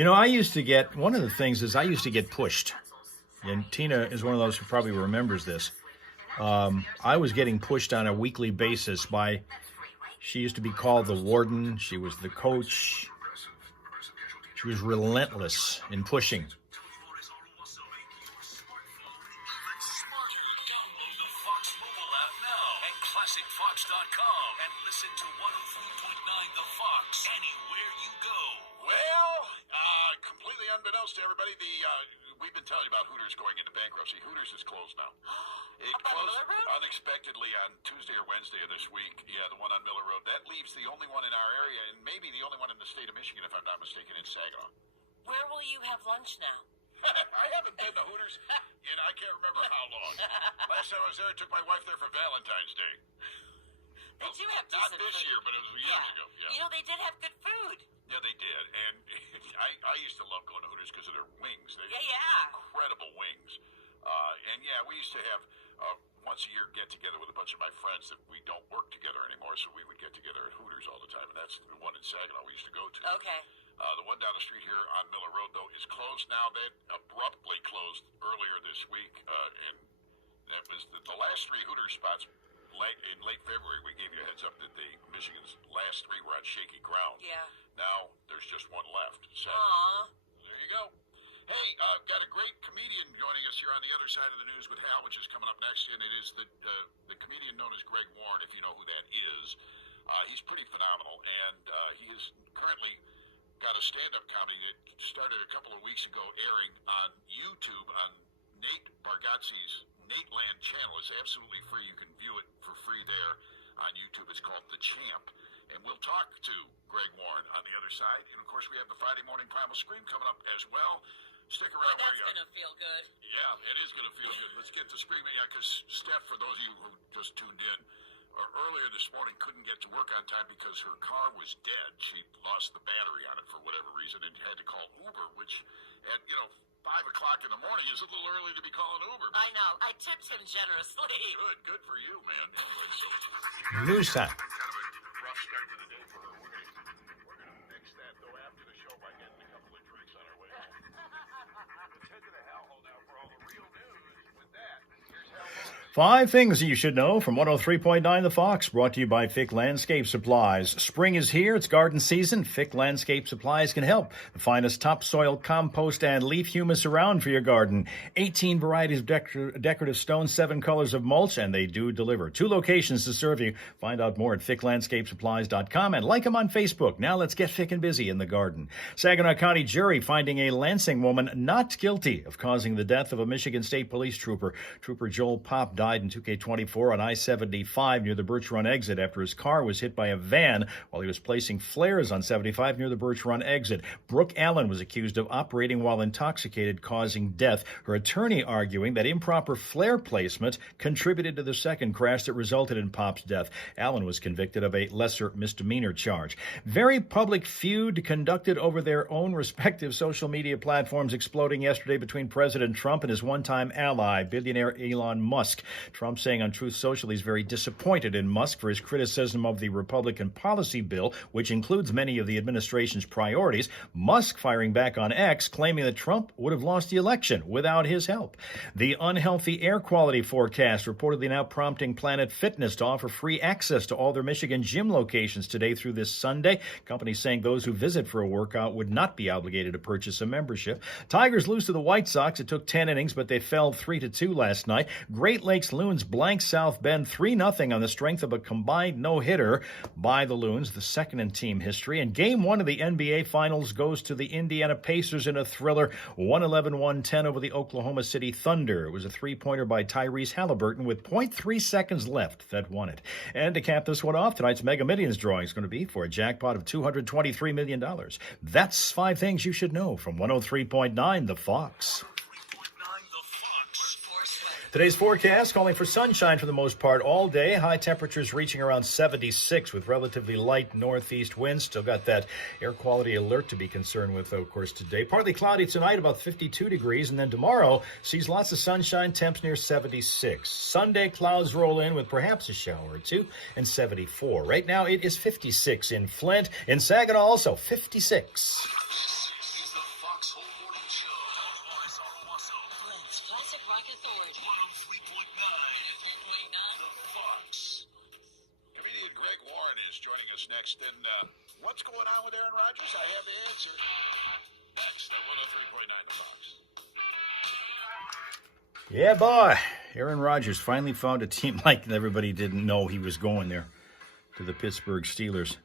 I used to get, one of the things is I used to get pushed. And Tina is one of those who probably remembers this. I was getting pushed on a weekly basis by, she used to be called the warden. She was the coach. She was relentless in pushing. ClassicFox.com and listen to 103.9 The Fox anywhere you go. Well, completely unbeknownst to everybody, we've been telling you about Hooters going into bankruptcy. Hooters is closed now. It closed unexpectedly on Tuesday or Wednesday of this week. Yeah, the one on Miller Road. That leaves the only one in our area, and maybe the only one in the state of Michigan, if I'm not mistaken, in Saginaw. Where will you have lunch now? I haven't been to Hooters in I can't remember how long. Last time I was there, I took my wife there for Valentine's Day. They do have not decent this food. year, but it was years ago. Yeah. They did have good food. Yeah, they did. And I used to love going to Hooters because of their wings. They incredible wings. And we used to have once a year get together with a bunch of my friends that we don't work together anymore, so we would get together at Hooters all the time. And that's the one in Saginaw we used to go to. Okay. The one down the street here on Miller Road, though, is closed now. That abruptly closed earlier this week, and that was the last three Hooters spots. In late February, we gave you a heads up that Michigan's last three were on shaky ground. Yeah. Now there's just one left. So there you go. Hey, got a great comedian joining us here on the other side of the news with Hal, which is coming up next, and it is the comedian known as Greg Warren, if you know who that is. He's pretty phenomenal, and he is currently got a stand-up comedy that started a couple of weeks ago airing on YouTube on Nate Bargatze's Nateland channel. It's absolutely free. You can view it for free there on YouTube. It's called The Champ. And we'll talk to Greg Warren on the other side. And, of course, we have the Friday Morning Primal Scream coming up as well. Stick around where you are. That's going to feel good. Yeah, it is going to feel good. Let's get to Screaming. Yeah, because Steph, for those of you who just tuned in, earlier this morning couldn't get to work on time because her car was dead. She lost the battery on it for whatever reason and had to call Uber, which at, 5 o'clock in the morning is a little early to be calling Uber. I know. I tipped him generously. Good for you, man. Anyway, so News time. kind of a rough start to the day for her. We're gonna fix that though after the show by getting a couple of drinks on our way home. Let's head to the hellhole now for all the real news. With that, here's Hal Maas. 5 things you should know from 103.9 The Fox, brought to you by Fick Landscape Supplies. Spring is here. It's garden season. Fick Landscape Supplies can help. The finest topsoil, compost, and leaf humus around for your garden. 18 varieties of decorative stones, 7 colors of mulch, and they do deliver. 2 locations to serve you. Find out more at ficklandscapesupplies.com and like them on Facebook. Now let's get thick and busy in the garden. Saginaw County jury finding a Lansing woman not guilty of causing the death of a Michigan State Police trooper. Trooper Joel Pop died in 2K24 on I-75 near the Birch Run exit after his car was hit by a van while he was placing flares on 75 near the Birch Run exit. Brooke Allen was accused of operating while intoxicated, causing death. Her attorney arguing that improper flare placement contributed to the second crash that resulted in Pop's death. Allen was convicted of a lesser misdemeanor charge. Very public feud conducted over their own respective social media platforms exploding yesterday between President Trump and his one-time ally, billionaire Elon Musk. Trump saying on Truth Social he's very disappointed in Musk for his criticism of the Republican policy bill, which includes many of the administration's priorities. Musk firing back on X, claiming that Trump would have lost the election without his help. The unhealthy air quality forecast reportedly now prompting Planet Fitness to offer free access to all their Michigan gym locations today through this Sunday. Companies saying those who visit for a workout would not be obligated to purchase a membership. Tigers lose to the White Sox. It took 10 innings, but they fell 3-2 last night. Great Lakes Loons blank South Bend 3-0 on the strength of a combined no-hitter by the Loons, the second in team history. And Game 1 of the NBA Finals goes to the Indiana Pacers in a thriller, 111-110 over the Oklahoma City Thunder. It was a three-pointer by Tyrese Halliburton with 0.3 seconds left that won it. And to cap this one off, tonight's Mega Millions drawing is going to be for a jackpot of $223 million. That's 5 things you should know from 103.9 The Fox. Today's forecast calling for sunshine for the most part all day. High temperatures reaching around 76 with relatively light northeast winds. Still got that air quality alert to be concerned with, of course, today. Partly cloudy tonight, about 52 degrees. And then tomorrow sees lots of sunshine, temps near 76. Sunday, clouds roll in with perhaps a shower or two and 74. Right now, it is 56 in Flint. In Saginaw, also 56. Comedian Greg Warren is joining us next. And what's going on with Aaron Rodgers? I have the answer next at 103.9 The Fox. Yeah, boy. Aaron Rodgers finally found a team like everybody didn't know he was going there, to the Pittsburgh Steelers.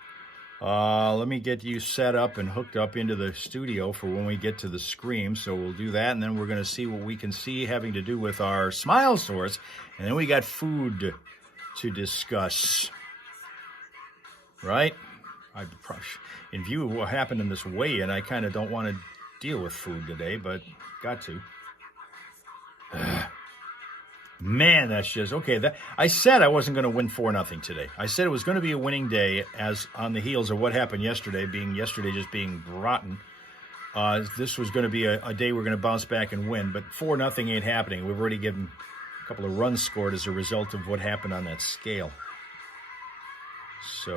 Let me get you set up and hooked up into the studio for when we get to the Scream. So we'll do that, and then we're going to see what we can see having to do with our smile source. And then we got food to discuss. Right? In view of what happened in this weigh-in, I kind of don't want to deal with food today, but got to. Man, that's just okay. I said I wasn't going to win 4-0 today. I said it was going to be a winning day, as on the heels of what happened yesterday, just being rotten. This was going to be a day we're going to bounce back and win, but 4-0 ain't happening. We've already given a couple of runs scored as a result of what happened on that scale. So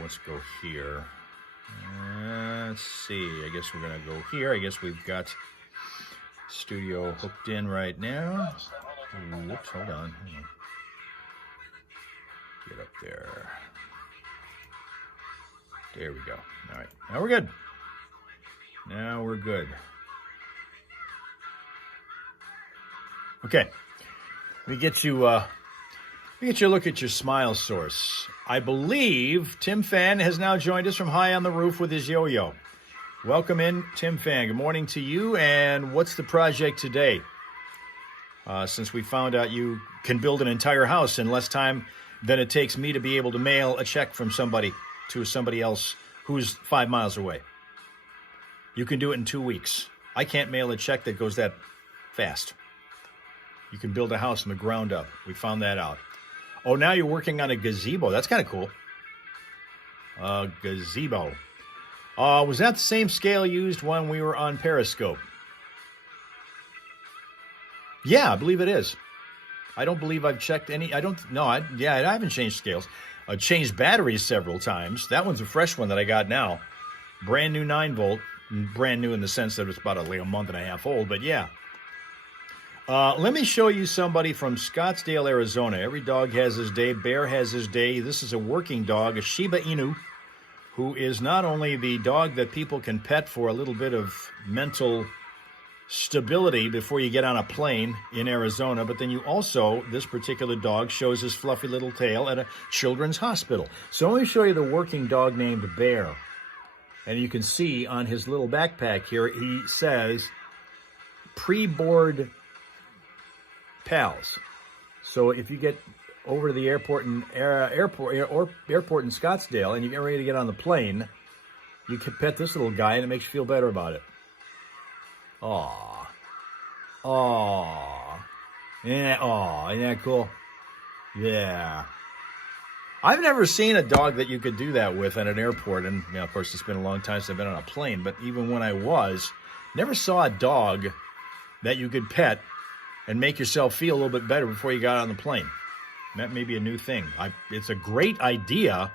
let's go here. Let's see. I guess we're going to go here. I guess we've got studio hooked in right now. Whoops, hold on. Get up there. There we go. All right. Now we're good. Now we're good. Okay. Let me get you a look at your smile source. I believe Tim Fan has now joined us from high on the roof with his yo-yo. Welcome in, Tim Fan. Good morning to you. And what's the project today? Since we found out you can build an entire house in less time than it takes me to be able to mail a check from somebody to somebody else who's 5 miles away. You can do it in 2 weeks. I can't mail a check that goes that fast. You can build a house from the ground up. We found that out. Oh, now you're working on a gazebo. That's kind of cool. Gazebo. Was that the same scale used when we were on Periscope? Yeah, I believe it is. I don't believe I've checked any. I haven't changed scales. I've changed batteries several times. That one's a fresh one that I got now. Brand new 9-volt. Brand new in the sense that it's about like a month and a half old, but yeah. Let me show you somebody from Scottsdale, Arizona. Every dog has his day. Bear has his day. This is a working dog, a Shiba Inu, who is not only the dog that people can pet for a little bit of mental stability before you get on a plane in Arizona, but then you also, this particular dog shows his fluffy little tail at a children's hospital. So let me show you the working dog named Bear. And you can see on his little backpack here, he says, pre-board pals. So if you get over to the airport in Scottsdale and you get ready to get on the plane, you can pet this little guy and it makes you feel better about it. Aww. Aww. Yeah, isn't that cool? Yeah. I've never seen a dog that you could do that with at an airport. And, of course, it's been a long time since I've been on a plane. But even when I was, never saw a dog that you could pet and make yourself feel a little bit better before you got on the plane. That may be a new thing. It's a great idea.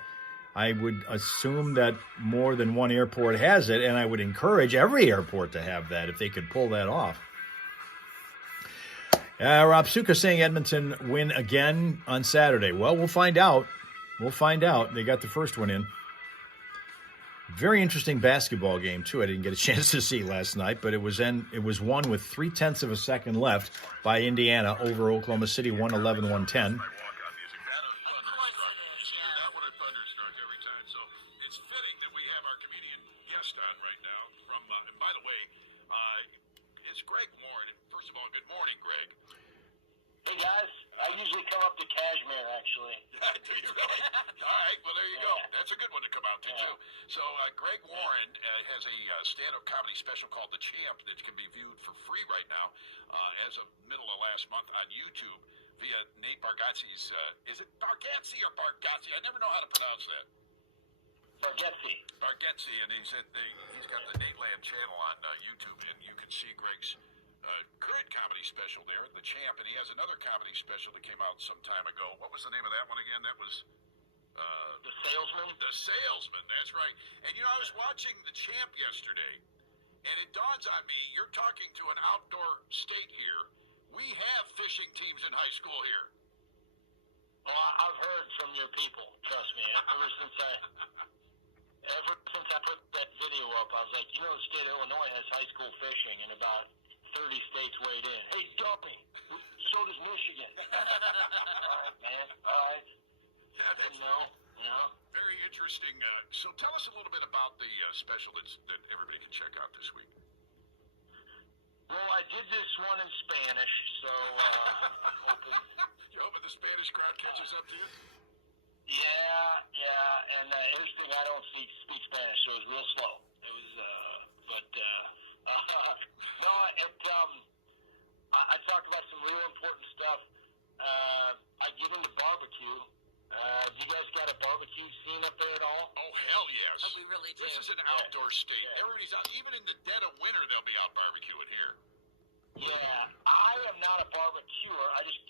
I would assume that more than one airport has it, and I would encourage every airport to have that if they could pull that off. Rob Suka saying Edmonton win again on Saturday. Well, we'll find out. We'll find out. They got the first one in. Very interesting basketball game, too. I didn't get a chance to see last night, but it was won with 0.3 of a second left by Indiana over Oklahoma City, 111-110. Greg Warren has a stand-up comedy special called The Champ that can be viewed for free right now as of middle of last month on YouTube via Nate Bargatze's, is it Bargatze or Bargatze? I never know how to pronounce that. Bargatze, and he's got the Nate Land channel on YouTube, and you can see Greg's current comedy special there, The Champ, and he has another comedy special that came out some time ago. What was the name of that one again? That was... The Salesman? The Salesman, that's right. And, I was watching The Champ yesterday, and it dawns on me, you're talking to an outdoor state here. We have fishing teams in high school here. Well, I've heard from your people, trust me. Ever since I put that video up, I was like, the state of Illinois has high school fishing, and about 30 states weighed in. Hey, dummy, so does Michigan. All right, man, all right. Yeah, that's very interesting. So tell us a little bit about the special that everybody can check out this week. Well, I did this one in Spanish, so I'm hoping... You're hoping the Spanish crowd catches up to you? Yeah, and here's the thing, I don't speak Spanish, so it was real slow. It was, I talked about some real important stuff. I get into barbecue. Have you guys got a barbecue scene up there at all? Oh, hell yes. We really do. This is an outdoor state. Yeah. Everybody's out. Even in the dead of winter, they'll be out barbecuing here. Yeah, I am not a barbecuer. I just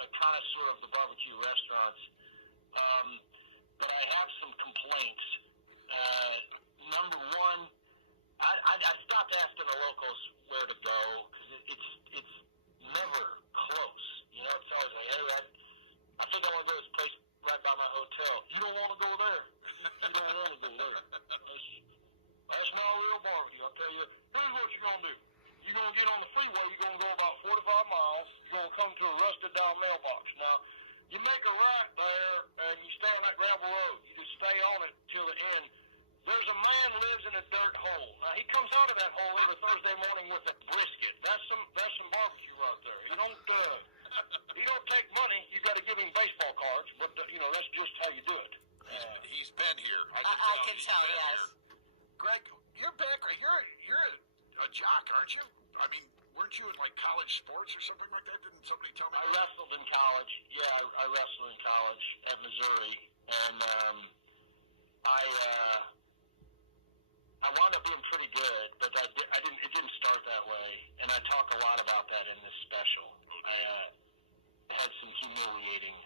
a connoisseur of the barbecue restaurants. But I have some complaints. stopped asking the locals where to go because it's never close. You know, it's always like, hey, I think I want to go to this place right by my hotel. You don't want to go there. You don't want to go there. That's not a real barbecue. I'll tell you. Here's what you're gonna do. You're gonna get on the freeway. You're gonna go about 45 miles. You're gonna come to a rusted down mailbox. Now, you make a right there, and you stay on that gravel road. You just stay on it till the end. There's a man lives in a dirt hole. Now, he comes out of that hole every Thursday morning with a brisket. That's some barbecue right there. He don't take money. You got to give him baseball cards, but that's just how you do it. He's been here. I can tell, yes. Greg, you're back. You're a jock, aren't you? I mean, weren't you in like college sports or something like that? Didn't somebody tell me? I wrestled in college. Yeah, I wrestled in college at Missouri, and I wound up being pretty good, but it didn't start that way, and I talk a lot about that in this special. I had some humiliating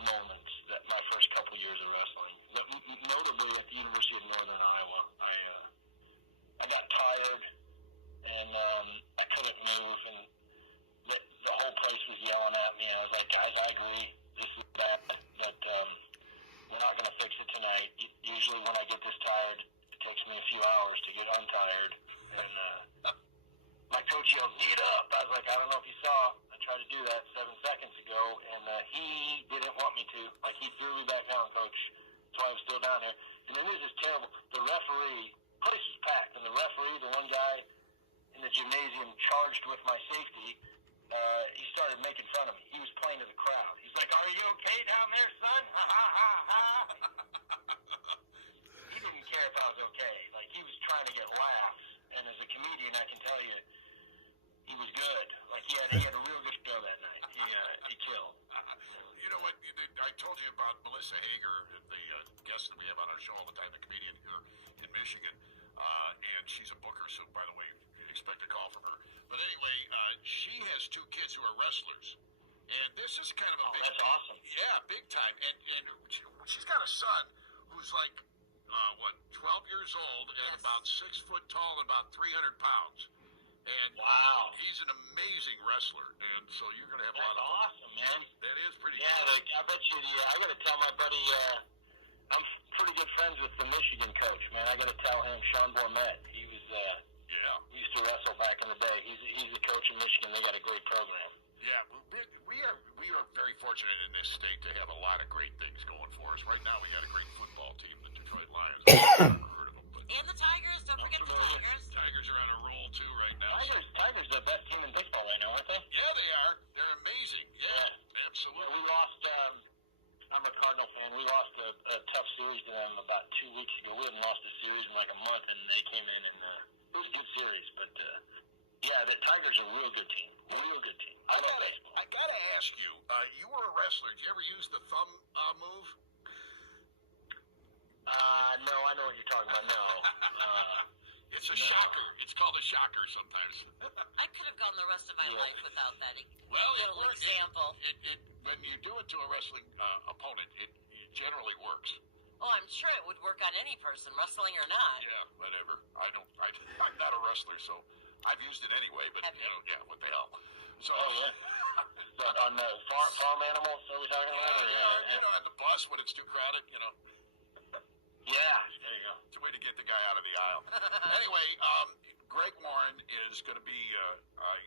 moments that my first couple years of wrestling, but notably at the University of Northern Iowa, I got tired, and I couldn't move, and the whole place was yelling at me. I was like, guys, I agree, this is bad, but we're not going to fix it tonight. Usually when I get this tired, it takes me a few hours to get untired. And my coach yelled, "Knee it up." I was like, I don't know if you saw. I tried to do that 7 seconds ago, and he didn't want me to. Like, he threw me back down, coach. That's why I'm still down here. And then this is terrible. The referee, place was packed, and the referee, the one guy in the gymnasium charged with my safety, he started making fun of me. He was playing to the crowd. He's like, "Are you okay down there, son? Ha, ha, ha, ha." He didn't care if I was okay. Like, he was trying to get laughs. And as a comedian, I can tell you, he was good. Like, he had a real good show that night. He killed. You know what? I told you about Melissa Hager, the guest that we have on our show all the time, the comedian here in Michigan. And she's a booker, so by the way, expect a call from her. But anyway, she has 2 kids who are wrestlers. And this is kind of a big... That's awesome. Yeah, big time. And she's got a son who's like, 12 years old and about 6 foot tall and about 300 pounds. And wow, he's an amazing wrestler. And so you're going to have a lot of fun. That's awesome, man. That is pretty cool. Yeah, I bet you, I got to tell my buddy, I'm pretty good friends with the Michigan coach, man. I got to tell him, Sean Bourmet. He was, we used to wrestle back in the day. He's the coach in Michigan. They got a great program. Yeah, we are very fortunate in this state to have a lot of great things going for us. Right now, we got a great football team, the Detroit Lions. I've never heard of them, but and the Tigers. Don't forget the Tigers. Tigers are on a roll too right now. Tigers are the best team in baseball right now, aren't they? Yeah, they are. They're amazing. Yeah, absolutely. Yeah, we lost. I'm a Cardinal fan. We lost a tough series to them about 2 weeks ago. We hadn't lost a series in like a month, and they came in and it was a good series. But yeah, the Tigers are a real good team. Real good team. I love baseball. I gotta ask you. You were a wrestler. Did you ever use the thumb move? No, I know what you're talking about. No. It's a shocker. It's called a shocker sometimes. I could have gone the rest of my life without that. Well, little example. When you do it to a wrestling opponent, it generally works. Oh, I'm sure it would work on any person, wrestling or not. Yeah, whatever. I'm not a wrestler, so I've used it anyway. But yeah, what the hell? So but on the farm animals, are we talking about? Yeah, at the bus when it's too crowded, Yeah, there you go. It's a way to get the guy out of the aisle. Anyway, Greg Warren is going to be,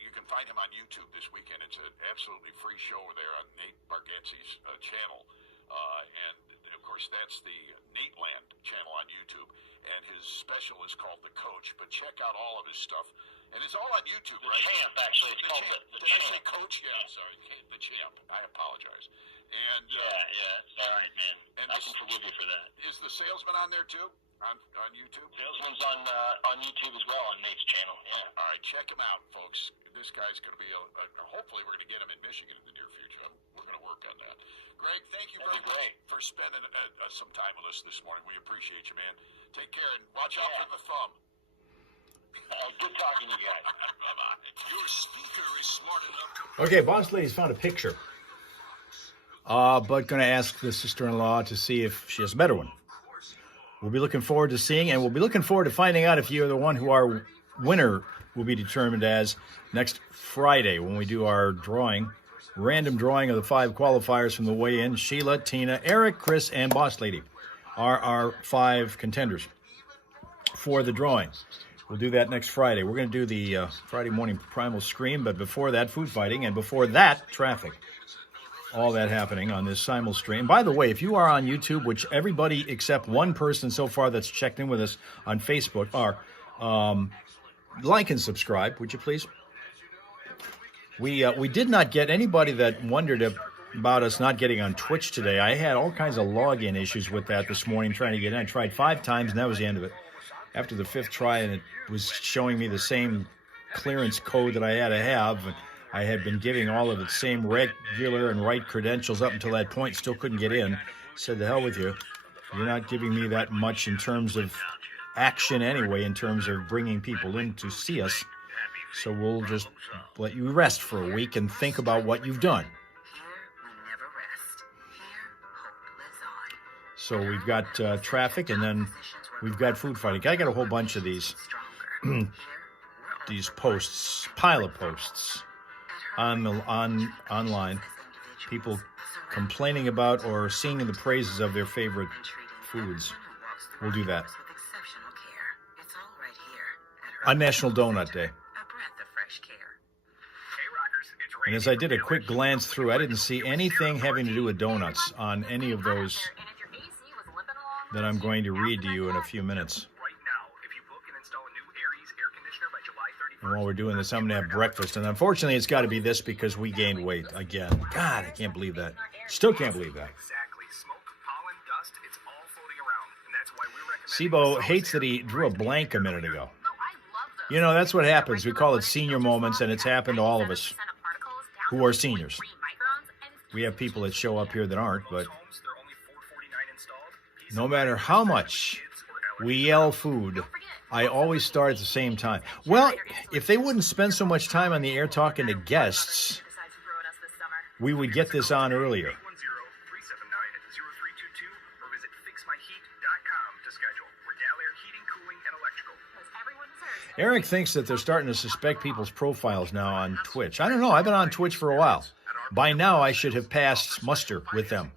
you can find him on YouTube this weekend. It's an absolutely free show there on Nate Bargatze's channel. And, of course, that's the Nate Land channel on YouTube. And his special is called The Coach. But check out all of his stuff. And it's all on YouTube, right? The Champ, actually. It's called The Did Champ. I say Coach? Yeah, I'm sorry. The Champ. I apologize. And yeah, it's all right, man. And I can forgive you for that. Is the Salesman on there, too? On YouTube? Salesman's on YouTube as well, on Nate's channel, yeah. All right, check him out, folks. This guy's going to be, hopefully we're going to get him in Michigan in the near future. We're going to work on that. Greg, thank you very much for spending some time with us this morning. We appreciate you, man. Take care, and watch out for the thumb. Good talking to you guys. Bye-bye. Your speaker is smart enough to... Okay, Boss Lady's found a picture. But going to ask the sister-in-law to see if she has a better one. we'll be looking forward to seeing, and we'll be looking forward to finding out if you're the one who our winner will be determined as next Friday when we do our drawing, random drawing of the 5 qualifiers from the weigh-in. Sheila, Tina, Eric, Chris, and Boss Lady are our 5 contenders for the drawing. We'll do that next Friday. We're going to do the Friday morning Primal Scream, but before that, food fighting, and before that, traffic. All that happening on this simul stream. By the way, if you are on YouTube, which everybody except one person so far that's checked in with us on Facebook are, like and subscribe, would you please? We did not get anybody that wondered about us not getting on Twitch today. I had all kinds of login issues with that this morning trying to get in. I tried 5 times, and that was the end of it. After the 5th try, and it was showing me the same clearance code that I had to have. And I had been giving all of the same regular and right credentials up until that point, still couldn't get in. Said, the hell with you. You're not giving me that much in terms of action anyway, in terms of bringing people in to see us. So we'll just let you rest for a week and think about what you've done. So we've got traffic, and then we've got food fighting. I got a whole bunch of these posts, pile of posts online. People complaining about or singing the praises of their favorite foods. We'll do that. On National Donut Day. And as I did a quick glance through, I didn't see anything having to do with donuts on any of those that I'm going to read to you in a few minutes. And while we're doing this, I'm going to have breakfast. And unfortunately, it's got to be this because we gained weight again. God, I can't believe that. Still can't believe that. Sibo hates that he drew a blank a minute ago. You know, that's what happens. We call it senior moments, and it's happened to all of us who are seniors. We have people that show up here that aren't, but no matter how much we yell food, I always start at the same time. Well, if they wouldn't spend so much time on the air talking to guests, we would get this on earlier. Eric thinks that they're starting to suspect people's profiles now on Twitch. I don't know. I've been on Twitch for a while. By now, I should have passed muster with them.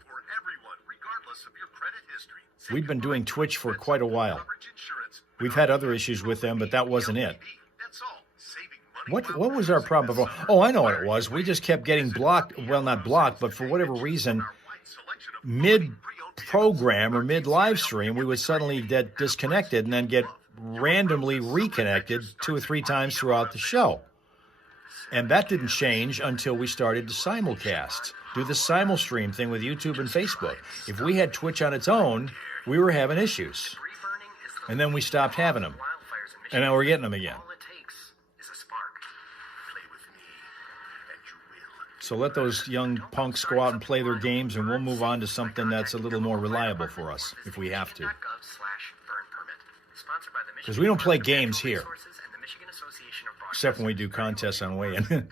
We've been doing Twitch for quite a while. We've had other issues with them, but that wasn't it. What was our problem before? Oh, I know what it was. We just kept getting blocked. Well, not blocked, but for whatever reason, mid-program or mid-live stream, we would suddenly get disconnected and then get randomly reconnected 2 or 3 times throughout the show. And that didn't change until we started to simulcast, do the simul stream thing with YouTube and Facebook. If we had Twitch on its own, we were having issues. And then we stopped having them. And now we're getting them again. So let those young punks go out and play their games, and we'll move on to something that's a little more reliable for us, if we have to. Because we don't play games here, except when we do contests on weigh-in,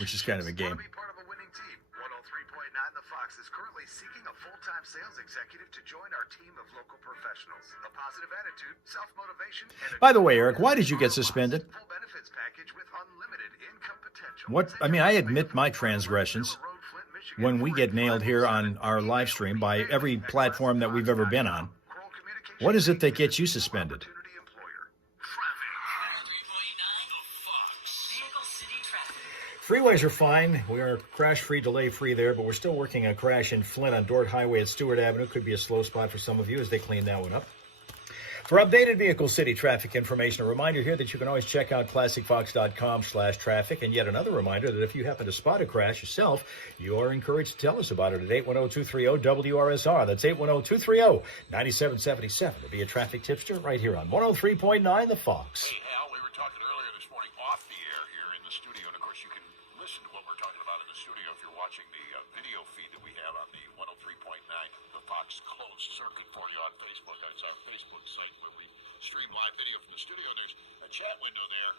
which is kind of a game. By the way, Eric, why did you get suspended? I admit my transgressions when we get nailed here on our live stream by every platform that we've ever been on. What is it that gets you suspended? Freeways are fine. We are crash-free, delay-free there, but we're still working a crash in Flint on Dort Highway at Stewart Avenue. Could be a slow spot for some of you as they clean that one up. For updated Vehicle City traffic information, a reminder here that you can always check out classicfox.com/traffic. And yet another reminder that if you happen to spot a crash yourself, you are encouraged to tell us about it at 810-230-WRSR. That's 810-230-9777 to be a traffic tipster right here on 103.9 The Fox. Hey, Hal, we were talking earlier this morning off the air here in the studio. And, of course, you can listen to what we're talking about in the studio if you're watching the video feed that we have on the 103.9 The Fox closed circuit for you on Facebook. That's our Facebook site where we stream live video from the studio. There's a chat window there.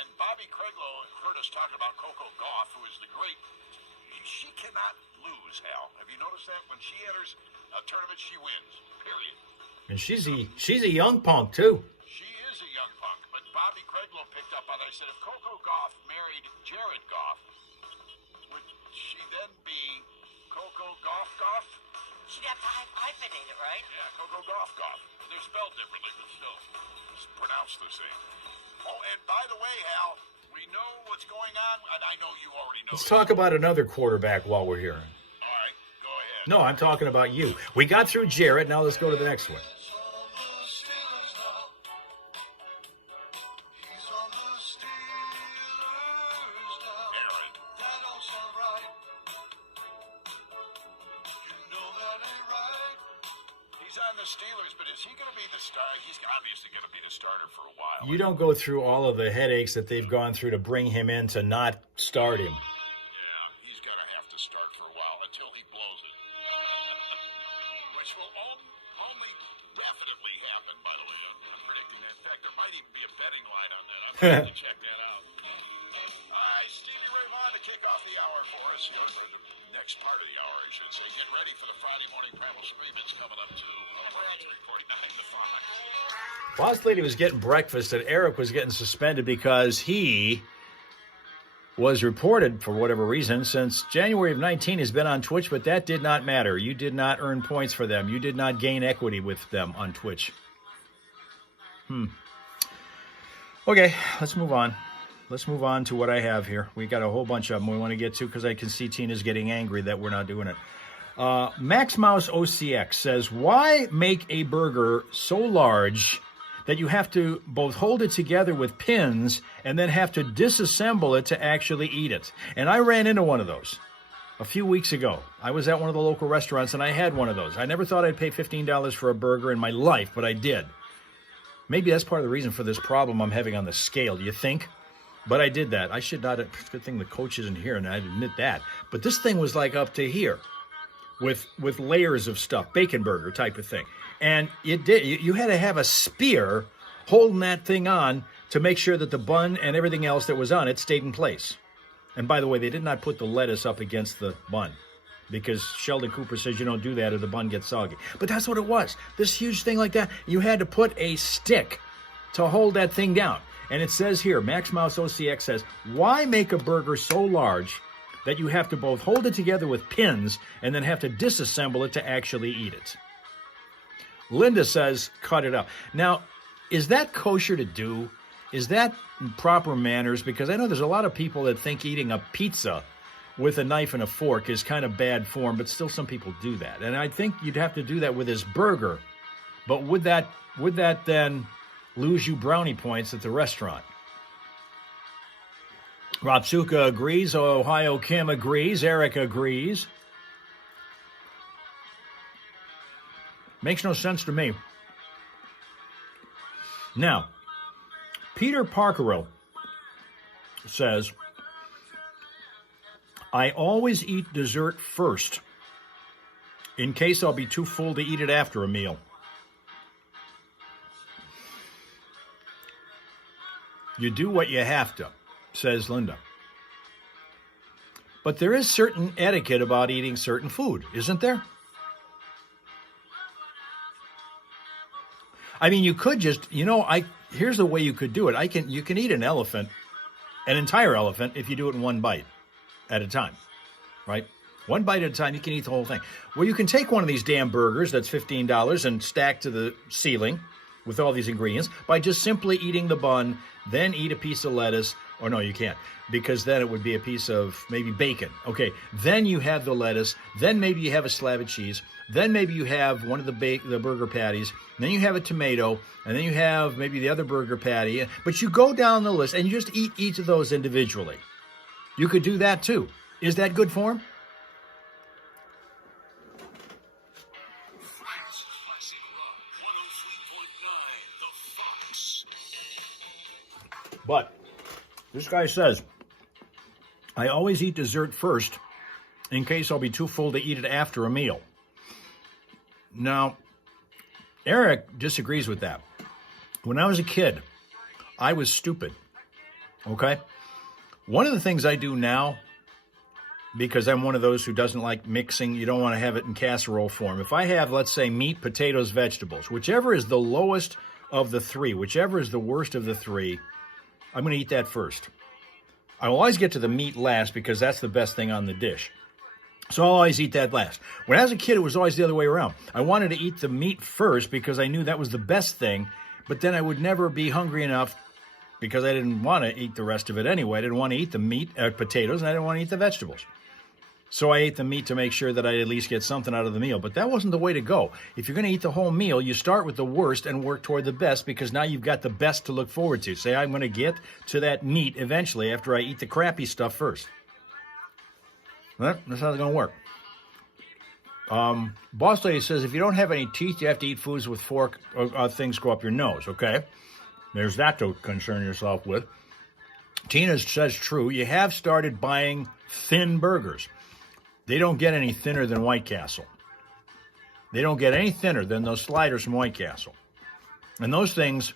And Bobby Craiglow heard us talking about Coco Gauff, who is the great. She cannot lose, Hal. Have you noticed that? When she enters a tournament, she wins. Period. And she's a young punk, too. She is a young punk, but Bobby Craiglow picked up on it. I said, if Coco Gauff married Jared Goff, would she then be Coco Gauff Goff? She'd have to hyphenate it, right? Yeah, Coco Gauff Goff. They're spelled differently, but still, it's pronounced the same. Oh, and by the way, Hal, we know what's going on, and I know you already know. Let's talk about another quarterback while we're here. All right, go ahead. No, I'm talking about you. We got through Jarrett. Now let's go to the next one. He's on the Steelers, but is he going to be the star? He's obviously going to be the starter for a while. You don't go through all of the headaches that they've gone through to bring him in to not start him. Yeah, he's going to have to start for a while until he blows it. Which will only definitely happen, by the way. I'm predicting that. In fact, there might even be a betting line on that. I'm going to have to check that out. All right, Stevie Ray Vaughan to kick off the hour for us. The next part of the hour, I should say. Get ready for the Friday morning Primal Scream. It's coming up, too. 349 The Fox. Boss Lady was getting breakfast, and Eric was getting suspended because he was reported, for whatever reason, since January of 19 has been on Twitch, but that did not matter. You did not earn points for them. You did not gain equity with them on Twitch. Okay, let's move on. Let's move on to what I have here. We got a whole bunch of them we want to get to because I can see Tina's getting angry that we're not doing it. Max Mouse OCX says, why make a burger so large that you have to both hold it together with pins and then have to disassemble it to actually eat it? And I ran into one of those a few weeks ago. I was at one of the local restaurants and I had one of those. I never thought I'd pay $15 for a burger in my life, but I did. Maybe that's part of the reason for this problem I'm having on the scale, do you think? But I did that. I should not have. Good thing the coach isn't here, and I admit that. But this thing was like up to here with layers of stuff, bacon burger type of thing. And it did. You had to have a spear holding that thing on to make sure that the bun and everything else that was on it stayed in place. And by the way, they did not put the lettuce up against the bun because Sheldon Cooper says you don't do that or the bun gets soggy. But that's what it was. This huge thing like that, you had to put a stick to hold that thing down. And it says here, Max Mouse OCX says, why make a burger so large that you have to both hold it together with pins and then have to disassemble it to actually eat it? Linda says, cut it up. Now, is that kosher to do? Is that proper manners? Because I know there's a lot of people that think eating a pizza with a knife and a fork is kind of bad form, but still some people do that. And I think you'd have to do that with this burger. But would that then lose you brownie points at the restaurant? Rapsuka agrees. Ohio Kim agrees. Eric agrees. Makes no sense to me. Now, Peter Parkerill says, I always eat dessert first in case I'll be too full to eat it after a meal. You do what you have to, says Linda. But there is certain etiquette about eating certain food, isn't there? I mean, you could just, here's the way you could do it. You can eat an entire elephant, if you do it in one bite at a time, right? One bite at a time, you can eat the whole thing. Well, you can take one of these damn burgers that's $15 and stack to the ceiling with all these ingredients by just simply eating the bun, then eat a piece of lettuce. Or no, you can't, because then it would be a piece of maybe bacon. Okay, then you have the lettuce, then maybe you have a slab of cheese, then maybe you have one of the burger patties, then you have a tomato, and then you have maybe the other burger patty. But you go down the list and you just eat each of those individually. You could do that too. Is that good form? But this guy says, I always eat dessert first in case I'll be too full to eat it after a meal. Now, Eric disagrees with that. When I was a kid, I was stupid, okay? One of the things I do now because I'm one of those who doesn't like mixing. You don't want to have it in casserole form. If I have, let's say, meat, potatoes, vegetables, whichever is the lowest of the three, whichever is the worst of the three, I'm going to eat that first. I will always get to the meat last because that's the best thing on the dish. So I'll always eat that last. When I was a kid, it was always the other way around. I wanted to eat the meat first because I knew that was the best thing, but then I would never be hungry enough because I didn't want to eat the rest of it anyway. I didn't want to eat the meat, potatoes, and I didn't want to eat the vegetables. So I ate the meat to make sure that I'd at least get something out of the meal. But that wasn't the way to go. If you're going to eat the whole meal, you start with the worst and work toward the best because now you've got the best to look forward to. Say, I'm going to get to that meat eventually after I eat the crappy stuff first. Well, that's how it's going to work. Boss Lady says, if you don't have any teeth, you have to eat foods with fork or things go up your nose. Okay, there's that to concern yourself with. Tina says, true. You have started buying thin burgers. They don't get any thinner than White Castle. They don't get any thinner than those sliders from White Castle. And those things,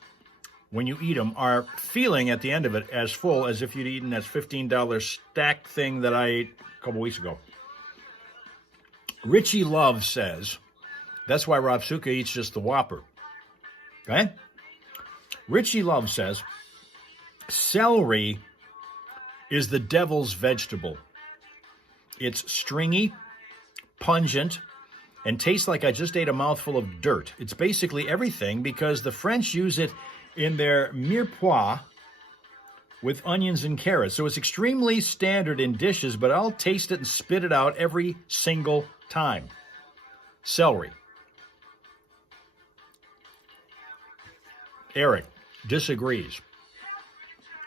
when you eat them, are feeling at the end of it as full as if you'd eaten that $15 stacked thing that I ate a couple weeks ago. Richie Love says, that's why Rob Suka eats just the Whopper. Okay? Richie Love says, celery is the devil's vegetable. It's stringy, pungent, and tastes like I just ate a mouthful of dirt. It's basically everything because the French use it in their mirepoix with onions and carrots. So it's extremely standard in dishes, but I'll taste it and spit it out every single time. Celery. Eric disagrees.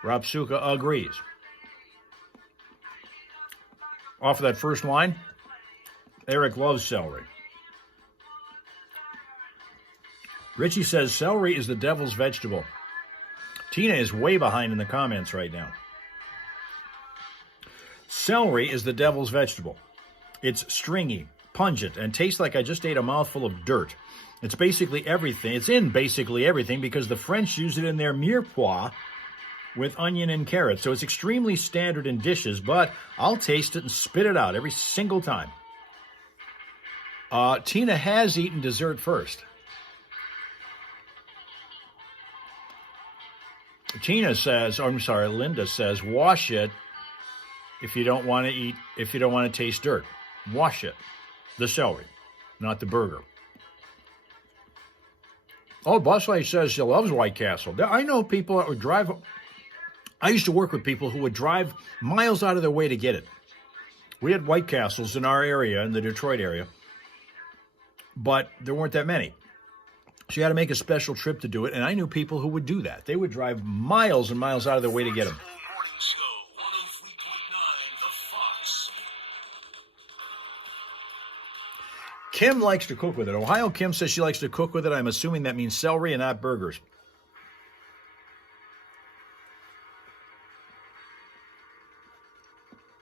Rob Suka agrees. Off of that first line, Eric loves celery. Richie says celery is the devil's vegetable. Tina is way behind in the comments right now. Celery is the devil's vegetable. It's stringy, pungent, and tastes like I just ate a mouthful of dirt. It's basically everything. It's in basically everything because the French use it in their mirepoix with onion and carrots. So it's extremely standard in dishes, but I'll taste it and spit it out every single time. Tina has eaten dessert first. Linda says, wash it if you don't want to taste dirt. Wash it. The celery, not the burger. Oh, Boss Lady says she loves White Castle. I know people that would drive. I used to work with people who would drive miles out of their way to get it. We had White Castles in our area, in the Detroit area, but there weren't that many. So you had to make a special trip to do it, and I knew people who would do that. They would drive miles and miles out of their way to get them. Morning Show, 103.9 The Fox. Kim likes to cook with it. Ohio Kim says she likes to cook with it. I'm assuming that means celery and not burgers.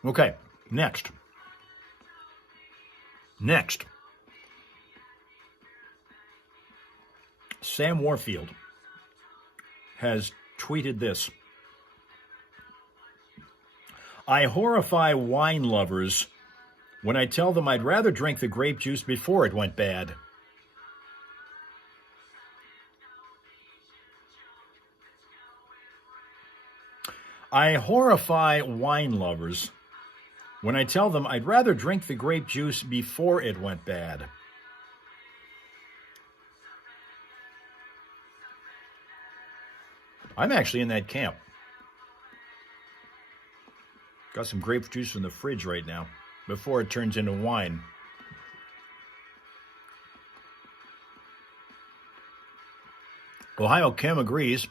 Okay, next. Sam Warfield has tweeted this. I horrify wine lovers when I tell them I'd rather drink the grape juice before it went bad. I horrify wine lovers when I tell them I'd rather drink the grape juice before it went bad. I'm actually in that camp. Got some grape juice in the fridge right now before it turns into wine. Ohio Kim agrees.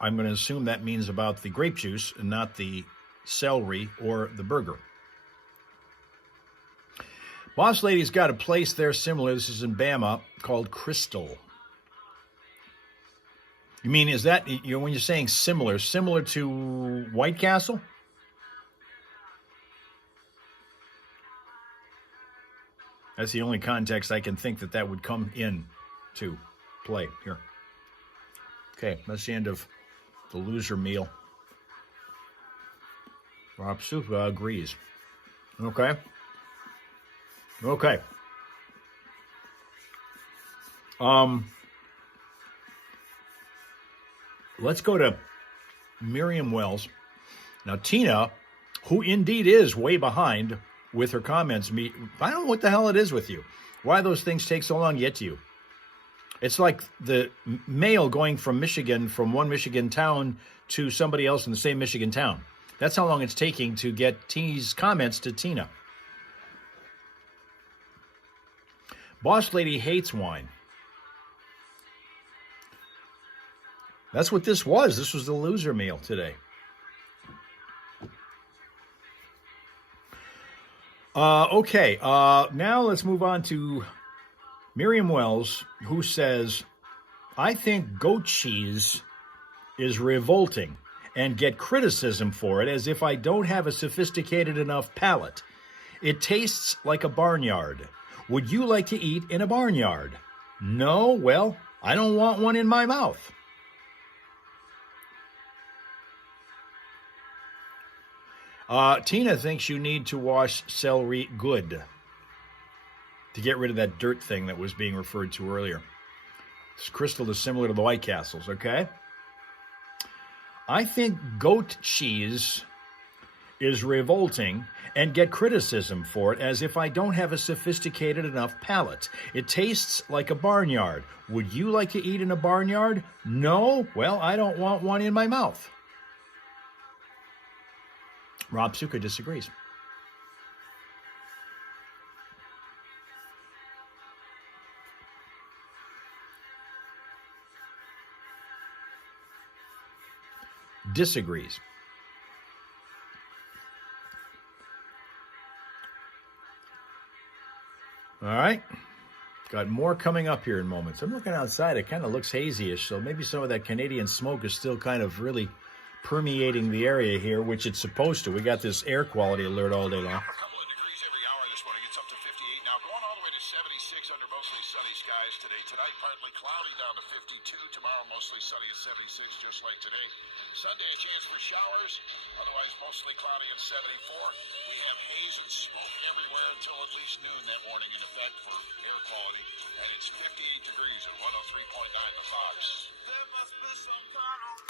I'm going to assume that means about the grape juice and not the celery or the burger. Boss Lady's got a place there similar. This is in Bama called Crystal. You mean, is that, when you're saying similar to White Castle? That's the only context I can think that would come in to play here. Okay, that's the end of the loser meal. Rob Super agrees. Okay. Okay. Let's go to Miriam Wells. Now, Tina, who indeed is way behind with her comments, I don't know what the hell it is with you. Why those things take so long to get to you. It's like the mail going from Michigan, from one Michigan town to somebody else in the same Michigan town. That's how long it's taking to get T's comments to Tina. Boss Lady hates wine. That's what this was. This was the loser meal today. Okay, now let's move on to Miriam Wells, who says, I think goat cheese is revolting and get criticism for it as if I don't have a sophisticated enough palate. It tastes like a barnyard. Would you like to eat in a barnyard? No? Well, I don't want one in my mouth. Tina thinks you need to wash celery good to get rid of that dirt thing that was being referred to earlier. This crystal is similar to the White Castles, okay? I think goat cheese is revolting and get criticism for it as if I don't have a sophisticated enough palate. It tastes like a barnyard. Would you like to eat in a barnyard? No? Well, I don't want one in my mouth. Rob Suka disagrees. Disagrees. All right. Got more coming up here in moments. I'm looking outside. It kind of looks hazy-ish, so maybe some of that Canadian smoke is still kind of really permeating the area here, which it's supposed to. We got this air quality alert all day long. A couple of degrees every hour this morning. It's up to 58 now. Going all the way to 76 under mostly sunny skies today. Tonight, partly cloudy down to 52. Tomorrow, mostly sunny at 76, just like today. Sunday, a chance for showers. Otherwise, mostly cloudy at 74. We have haze and smoke everywhere until at least noon that morning in effect for air quality. And it's 58 degrees at 103.9 the Fox. There must be some kind of...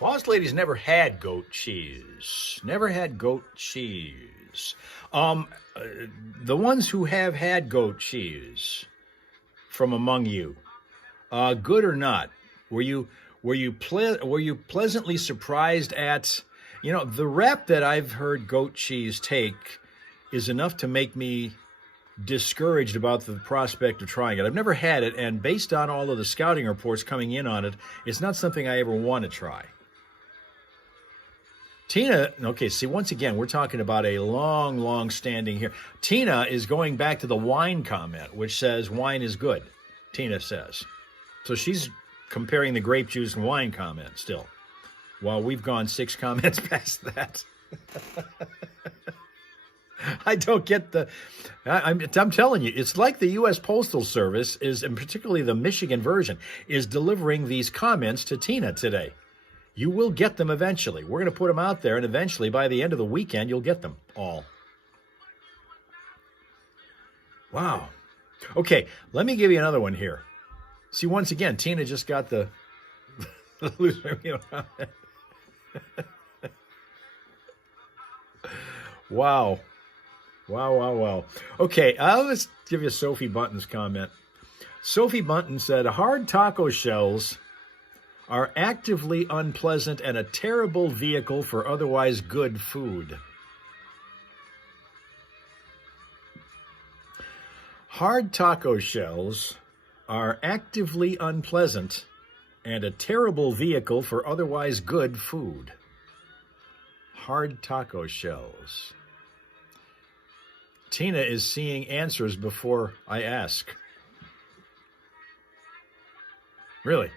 Boss Lady's never had goat cheese. Never had goat cheese. The ones who have had goat cheese from among you, good or not, were you pleasantly surprised at, the rep that I've heard goat cheese take is enough to make me discouraged about the prospect of trying it. I've never had it, and based on all of the scouting reports coming in on it, it's not something I ever want to try. Tina, okay, see, once again, we're talking about a long standing here. Tina is going back to the wine comment, which says wine is good, Tina says. So she's comparing the grape juice and wine comment still, while we've gone 6 comments past that. I don't get I'm telling you, it's like the U.S. Postal Service is, and particularly the Michigan version, is delivering these comments to Tina today. You will get them eventually. We're going to put them out there, and eventually, by the end of the weekend, you'll get them all. Wow. Okay, let me give you another one here. See, once again, Tina just got the loser. Wow. Wow. Okay, let's give you Sophie Bunton's comment. Sophie Bunton said, hard taco shells are actively unpleasant and a terrible vehicle for otherwise good food. Hard taco shells are actively unpleasant and a terrible vehicle for otherwise good food. Hard taco shells. Tina is seeing answers before I ask. Really?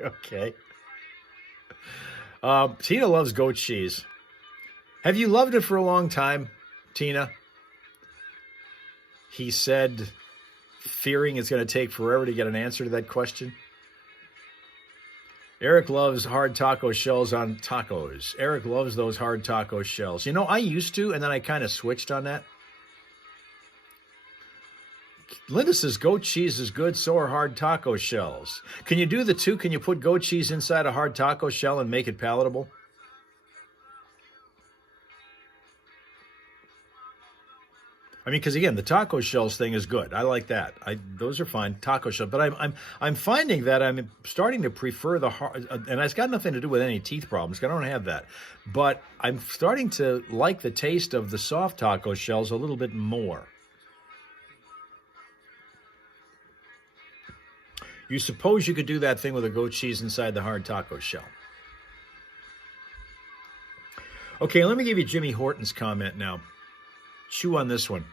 Okay. Tina loves goat cheese. Have you loved it for a long time, Tina? He said, fearing it's going to take forever to get an answer to that question. Eric loves hard taco shells on tacos. Eric loves those hard taco shells. You know, I used to, and then I kind of switched on that. Linda says goat cheese is good, so are hard taco shells. Can you do the two? Can you put goat cheese inside a hard taco shell and make it palatable? I mean, because again, the taco shells thing is good. I like that. Those are fine, taco shell. But I'm finding that I'm starting to prefer the hard, and it's got nothing to do with any teeth problems. I don't have that, but I'm starting to like the taste of the soft taco shells a little bit more. You suppose you could do that thing with a goat cheese inside the hard taco shell. Okay, let me give you Jimmy Horton's comment now. Chew on this one.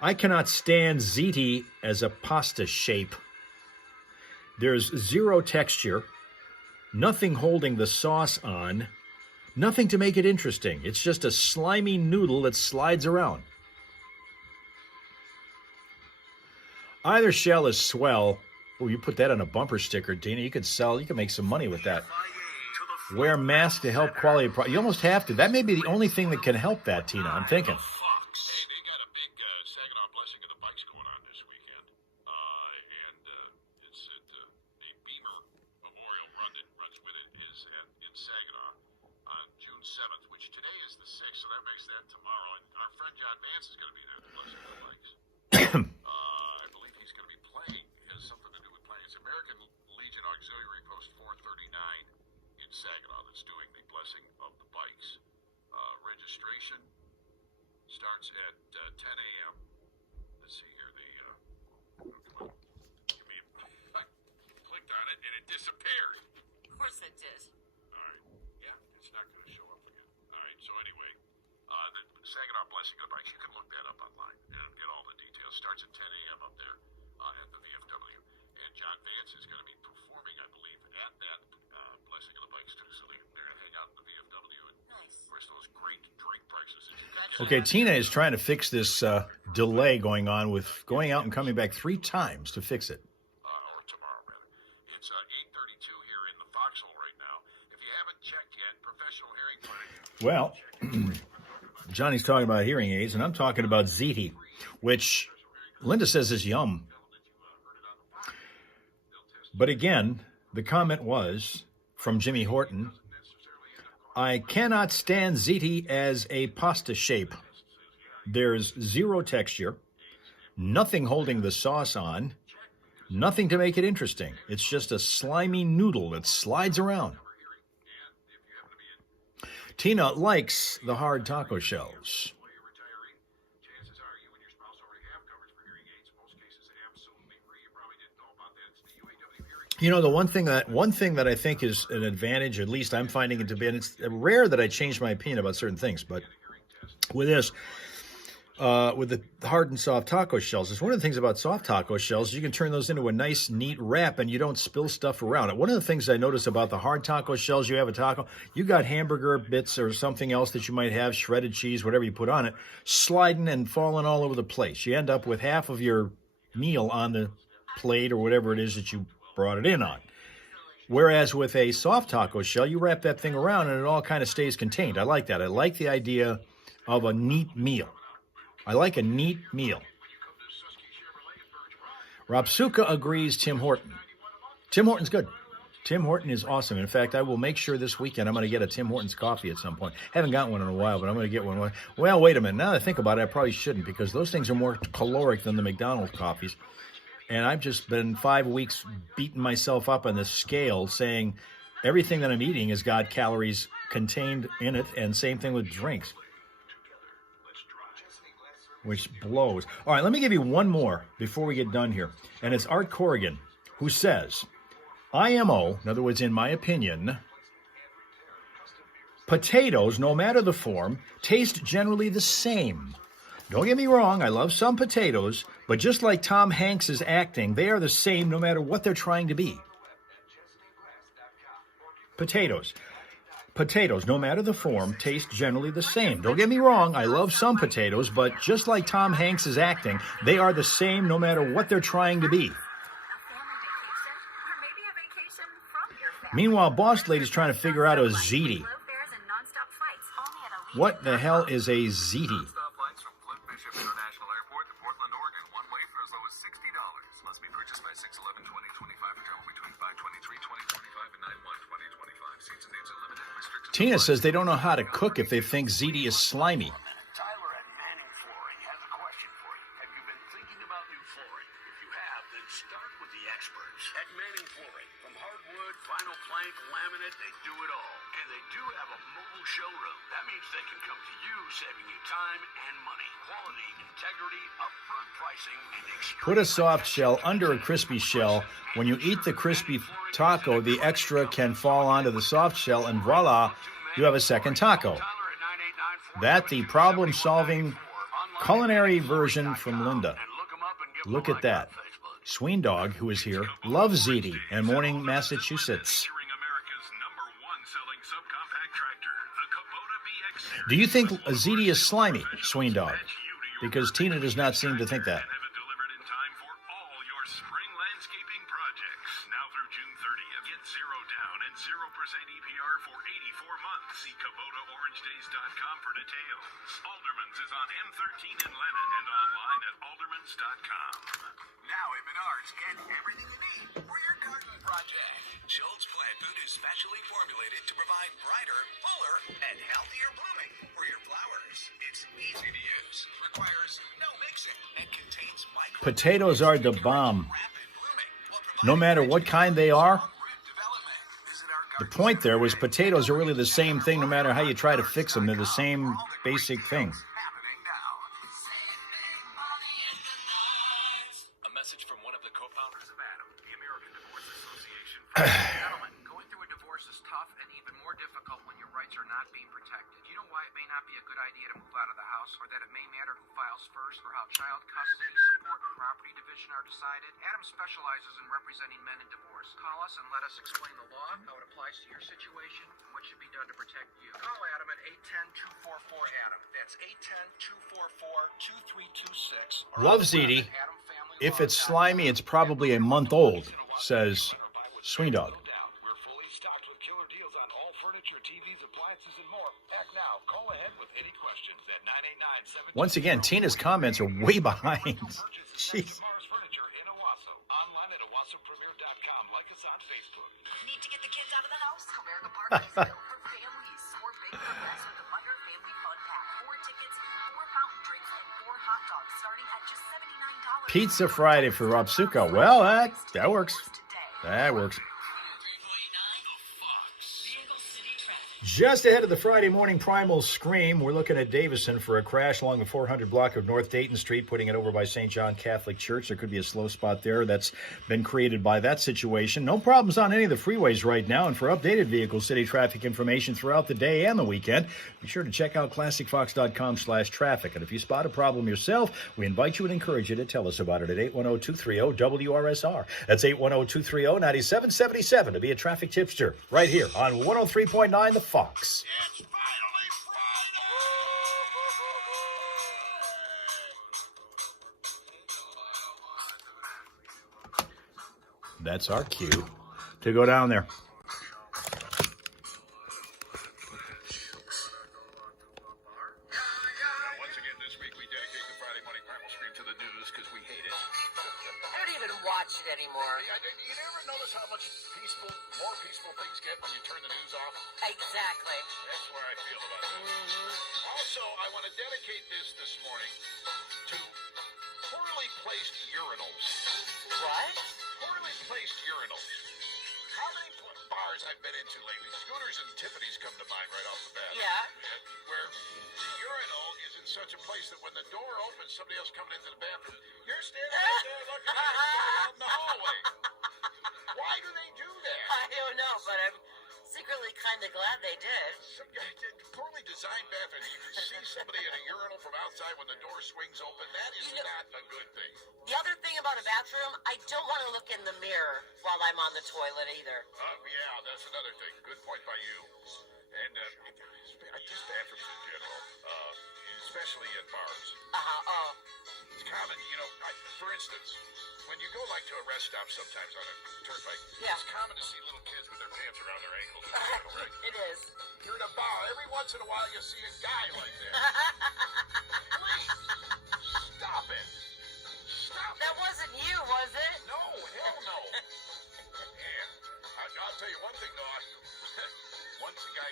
I cannot stand ziti as a pasta shape. There's zero texture, nothing holding the sauce on, nothing to make it interesting. It's just a slimy noodle that slides around. Either shell is swell. Oh, you put that on a bumper sticker, Tina. You could make some money with that. Wear mask to help quality. You almost have to. That may be the only thing that can help that, Tina. I'm thinking. Hey, they got a big Saginaw Blessing of the Bikes going on this weekend. And it's at the Beamer Memorial Run that runs with it is in Saginaw on June 7th, which today is the 6th, so that makes that tomorrow. And our friend John Vance is going to be there at the Blessing of the Bikes. I believe he's going to be playing. It has something to do with playing. It's American Legion Auxiliary Post 439 in Saginaw that's doing the Blessing of the Bikes. Registration starts at 10 a.m. Let's see here. Come on. I clicked on it and it disappeared. Of course it did. All right. Yeah, it's not going to show up again. All right. So anyway, the Saginaw Blessing of the Bikes, you can look that up online and get all the details. Starts at 10 a.m. up there at the VFW. And John Vance is going to be performing, I believe, at that Blessing of the Bikes too. So they're going to hang out in the VFW and, Nice. of course, those great drink prices that you can. Okay, Tina is trying to fix this delay going on with going out and coming back 3 times to fix it. Or tomorrow, rather. It's 8:32 here in the foxhole right now. If you haven't checked yet, Professional Hearing Clinic. Well, Johnny's talking about hearing aids, and I'm talking about ziti, which Linda says is yum. But again, the comment was from Jimmy Horton, I cannot stand ziti as a pasta shape. There's zero texture, nothing holding the sauce on, nothing to make it interesting. It's just a slimy noodle that slides around. Tina likes the hard taco shells. You know, the one thing that I think is an advantage, at least I'm finding it to be, and it's rare that I change my opinion about certain things, but with this, with the hard and soft taco shells, it's one of the things about soft taco shells, you can turn those into a nice, neat wrap, and you don't spill stuff around. And one of the things I notice about the hard taco shells, you have a taco, you got hamburger bits or something else that you might have, shredded cheese, whatever you put on it, sliding and falling all over the place. You end up with half of your meal on the plate or whatever it is that you brought it in on. Whereas with a soft taco shell, you wrap that thing around and it all kind of stays contained. I like that. I like the idea of a neat meal. I like a neat meal. Robsuka agrees Tim Horton. Tim Horton's good. Tim Horton is awesome. In fact, I will make sure this weekend I'm going to get a Tim Horton's coffee at some point. Haven't gotten one in a while, but I'm going to get one. Well, wait a minute. Now that I think about it, I probably shouldn't because those things are more caloric than the McDonald's coffees. And I've just been 5 weeks beating myself up on the scale saying everything that I'm eating has got calories contained in it, and same thing with drinks, which blows. All right, let me give you one more before we get done here. And it's Art Corrigan, who says, IMO, in other words, in my opinion, potatoes, no matter the form, taste generally the same. Don't get me wrong, I love some potatoes, but just like Tom Hanks' acting, they are the same no matter what they're trying to be. Potatoes. Potatoes, no matter the form, taste generally the same. Don't get me wrong, I love some potatoes, but just like Tom Hanks' acting, they are the same no matter what they're trying to be. A family vacation, or maybe a vacation Meanwhile, Boss Lady's trying to figure out a ziti. What the hell is a ziti? Non-stop flights from Flint Bishop International Airport to Portland, Oregon. One way for as low as $60. Must be purchased by 6/11/2025 for travel between 5/23/2025 and 9/1/2025. Seats and dates are limited. Restrictions. Tina says they don't know how to cook if they think ziti is slimy. Tyler at Manning Flooring has a question for you. Have you been thinking about new flooring? If you have, then start with the experts at Manning Flooring. From hardwood, vinyl plank, laminate, they do it all. And they do have a mobile showroom. That means they can come to you, saving you time and money. Quality, integrity, upfront pricing, and extreme. Put a soft shell under a crispy shell. When you eat the crispy taco, the extra can fall onto the soft shell, and voila, you have a second taco. That the problem-solving culinary version from Linda. Look at that. Sween Dog, who is here, loves ziti in Morning, Massachusetts. Do you think a ziti is slimy, Sween Dog? Because Tina does not seem to think that. APR for details. Alderman's is on M13 in Lennon and online at aldermans.com. Now at Menards, get everything you need for your garden project. Schultz Plant Food is specially formulated to provide brighter, fuller, and healthier blooming for your flowers. It's easy to use, requires no mixing, and contains Potatoes are the bomb. No matter what kind they are. The point there was potatoes are really the same thing no matter how you try to fix them. They're the same basic thing. A message from one of the co-founders of Adam, the American Divorce Association. Gentlemen, going through a divorce is tough and even more difficult when your rights are not being protected. You know why it may not be a good idea to move out of the house, or that it may matter who files first, or how child custody, support, and property division are decided? Adam specializes in representing men in divorce. Call us and let us explain the law, how it applies to your situation, and what should be done to protect you. Call Adam at 810-244-ADAM. That's 810-244-2326. Love ziti. If it's slimy, it's probably a month old, says Sween Dog. We're fully stocked with killer deals on all furniture, TVs, appliances, and more. Act now. Call ahead with any questions at 989-7. Once again, Tina's comments are way behind. Jeez. Furniture in Owasso. Online at owassopremier.com. Like us on Facebook. Need to get the kids out of the house? America Park is built for families. 4 big events with the Meyer Family Fun Pack. 4 tickets, 4 fountain drinks, and 4 hot dogs starting at just $79. Pizza Friday for Robsuka. Well, that works. That works. Just ahead of the Friday morning primal scream, we're looking at Davison for a crash along the 400 block of North Dayton Street, putting it over by St. John Catholic Church. There could be a slow spot there that's been created by that situation. No problems on any of the freeways right now. And for updated vehicle city traffic information throughout the day and the weekend, be sure to check out classicfox.com/traffic. And if you spot a problem yourself, we invite you and encourage you to tell us about it at 810-230-WRSR. That's 810-230-9777 to be a traffic tipster right here on 103.9 The Fox. It's finally Friday! That's our cue to go down there. Once again this week we dedicate the Friday morning primal scream to the news because we hate it. I don't even watch it anymore. You never notice how much more peaceful things get when you turn the news off? Exactly. That's where I feel about it. Also, I want to dedicate this morning to poorly placed urinals. What? Poorly placed urinals. How many bars I've been into lately? Scooters and Tiffany's come to mind right off the bat. Yeah. Where the urinal is in such a place that when the door opens, somebody else coming into the bathroom, you're standing right there looking out in the hallway. Why do they do that? I don't know, but I'm secretly kind of glad they did. Poorly designed bathroom. You can see somebody in a urinal from outside when the door swings open. That is not a good thing. The other thing about a bathroom, I don't want to look in the mirror while I'm on the toilet either. Yeah, that's another thing. Good point by you. And just bathrooms in general, especially at bars. Oh. It's common, for instance, when you go like to a rest stop sometimes on a turnpike, Yeah. it's common to see little kids with their pants around their ankles. Right? It is. You're in a bar. Every once in a while, you see a guy like that. Please, stop it. Stop That it. wasn't you, was it? No, hell no. Yeah. I'll tell you one thing, though. Once a guy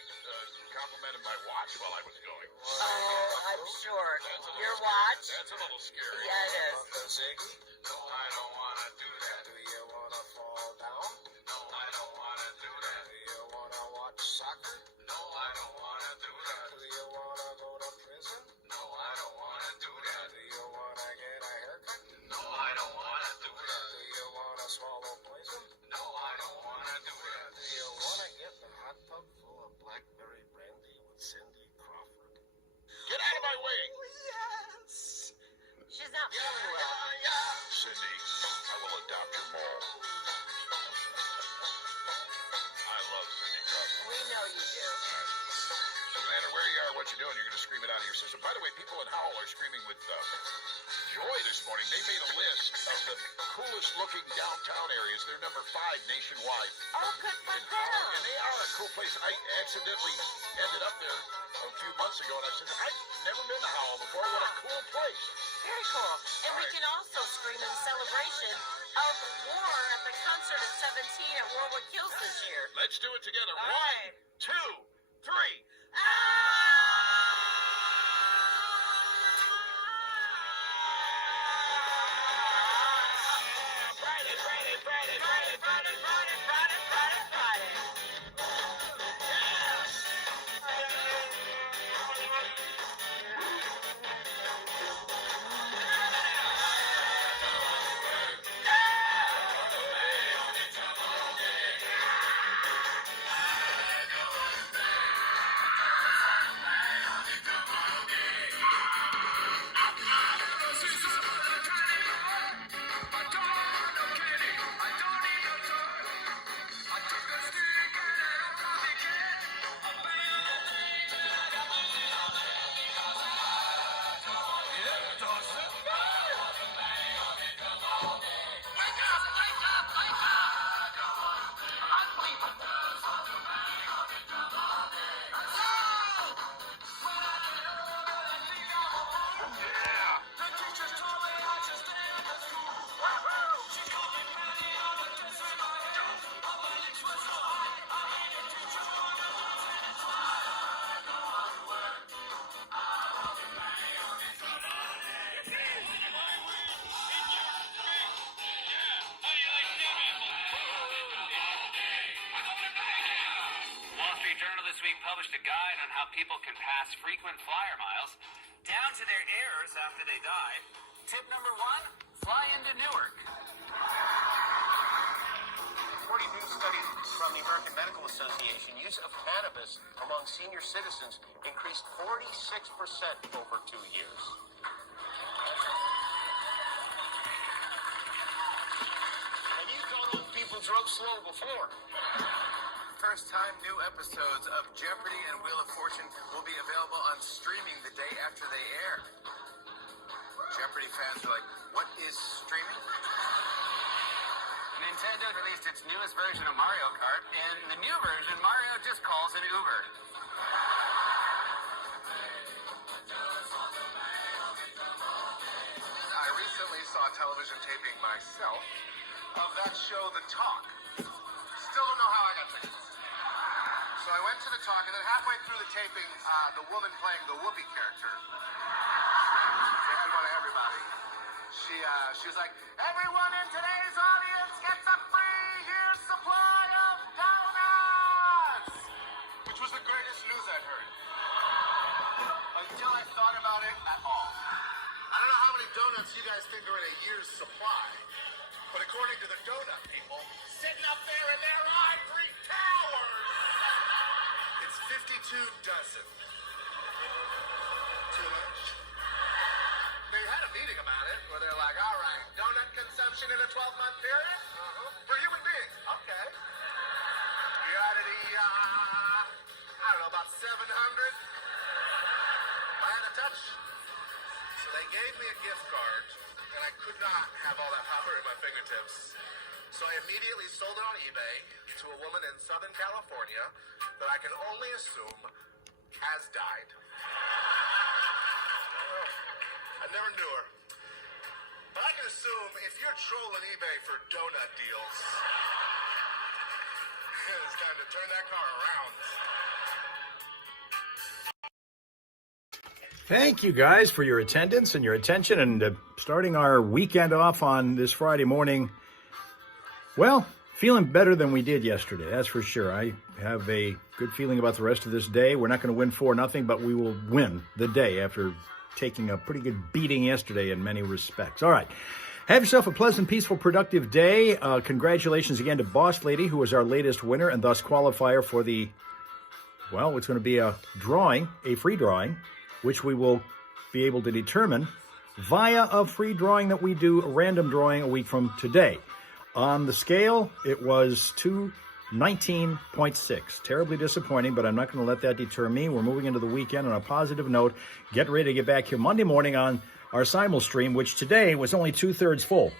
complimented my watch while I was going. Oh, I'm sure. That's a Your little watch? scary. That's a little scary. Yeah, it is. Ziggy? No, I don't want to do that. Do you want to fall down? No, I don't want to do that. Do you want to watch soccer? No, I don't want to do that. Do you want to go to prison? No, I don't want to do that. Do you want to get a haircut? No, I don't want to do that. Do you want to swallow poison? No, I don't want to do that. Do you want to get in a hot tub full of blackberry brandy with Cindy Crawford? Get out of my way! Yes. She's not feeling well. Cindy, I will adopt your mole. I love Cindy Crawford. We know you do. No matter where you are, what you're doing, you're going to scream it out of your system. By the way, people in Howell are screaming with joy this morning. They made a list of the coolest looking downtown areas. They're number 5 nationwide. Oh, good for And them. they are a cool place. I accidentally ended up there a few months ago, and I said, I've never been to Howell before. What a cool place. Very cool. And we Right. can also scream in celebration of war at the concert at 17 at Warwick Hills this year. Let's do it together. All 1, right. 2, 3. Friday, Friday, Friday, Friday, Friday, Friday, Friday, Friday, Friday. Wall Street Journal this week published a guide on how people can pass frequent flyer miles down to their heirs after they die. Tip number 1, fly into Newark. According to new studies from the American Medical Association, use of cannabis among senior citizens increased 46% over 2 years. And you thought old people drove slow before. First time new episodes of Jeopardy and Wheel of Fortune will be available on streaming the day after they air. Jeopardy fans are like, what is streaming? Nintendo released its newest version of Mario Kart. In the new version, Mario just calls an Uber. I recently saw television taping myself of that show, The Talk. Still don't know how I got tickets. So I went to The Talk, and then halfway through the taping, the woman playing the Whoopi character, saying hello to everybody. She was like, everyone in today's audience gets a free year's supply of donuts! Which was the greatest news I've heard. Until I thought about it at all. I don't know how many donuts you guys think are in a year's supply, but according to the donut people, sitting up there in their ivory towers, it's 52 dozen. Too much? They had a meeting about it where they're like, all right, donut consumption in a 12-month period? For human beings. Okay. You had it, I don't know, about 700? I had a touch. So they gave me a gift card I could not have all that power at my fingertips. So I immediately sold it on eBay to a woman in Southern California that I can only assume has died. I never knew her. But I can assume if you're trolling eBay for donut deals, it's time to turn that car around. Thank you guys for your attendance and your attention and starting our weekend off on this Friday morning. Well, feeling better than we did yesterday, that's for sure. I have a good feeling about the rest of this day. We're not going to win 4-0, but we will win the day after taking a pretty good beating yesterday in many respects. All right. Have yourself a pleasant, peaceful, productive day. Congratulations again to Boss Lady, who is our latest winner and thus qualifier for the, well, it's going to be a drawing, a free drawing, which we will be able to determine via a free drawing that we do, a random drawing a week from today. On the scale, it was 219.6. Terribly disappointing, but I'm not going to let that deter me. We're moving into the weekend on a positive note. Get ready to get back here Monday morning on our simul stream, which today was only 2/3 full.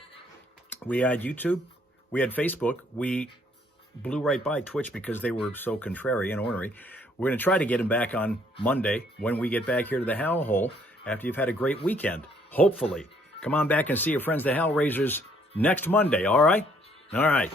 We had YouTube, we had Facebook, we blew right by Twitch because they were so contrary and ornery. We're going to try to get them back on Monday when we get back here to the Hal Hole after you've had a great weekend. Hopefully. Come on back and see your friends, the Hal Raisers, next Monday, all right? All right.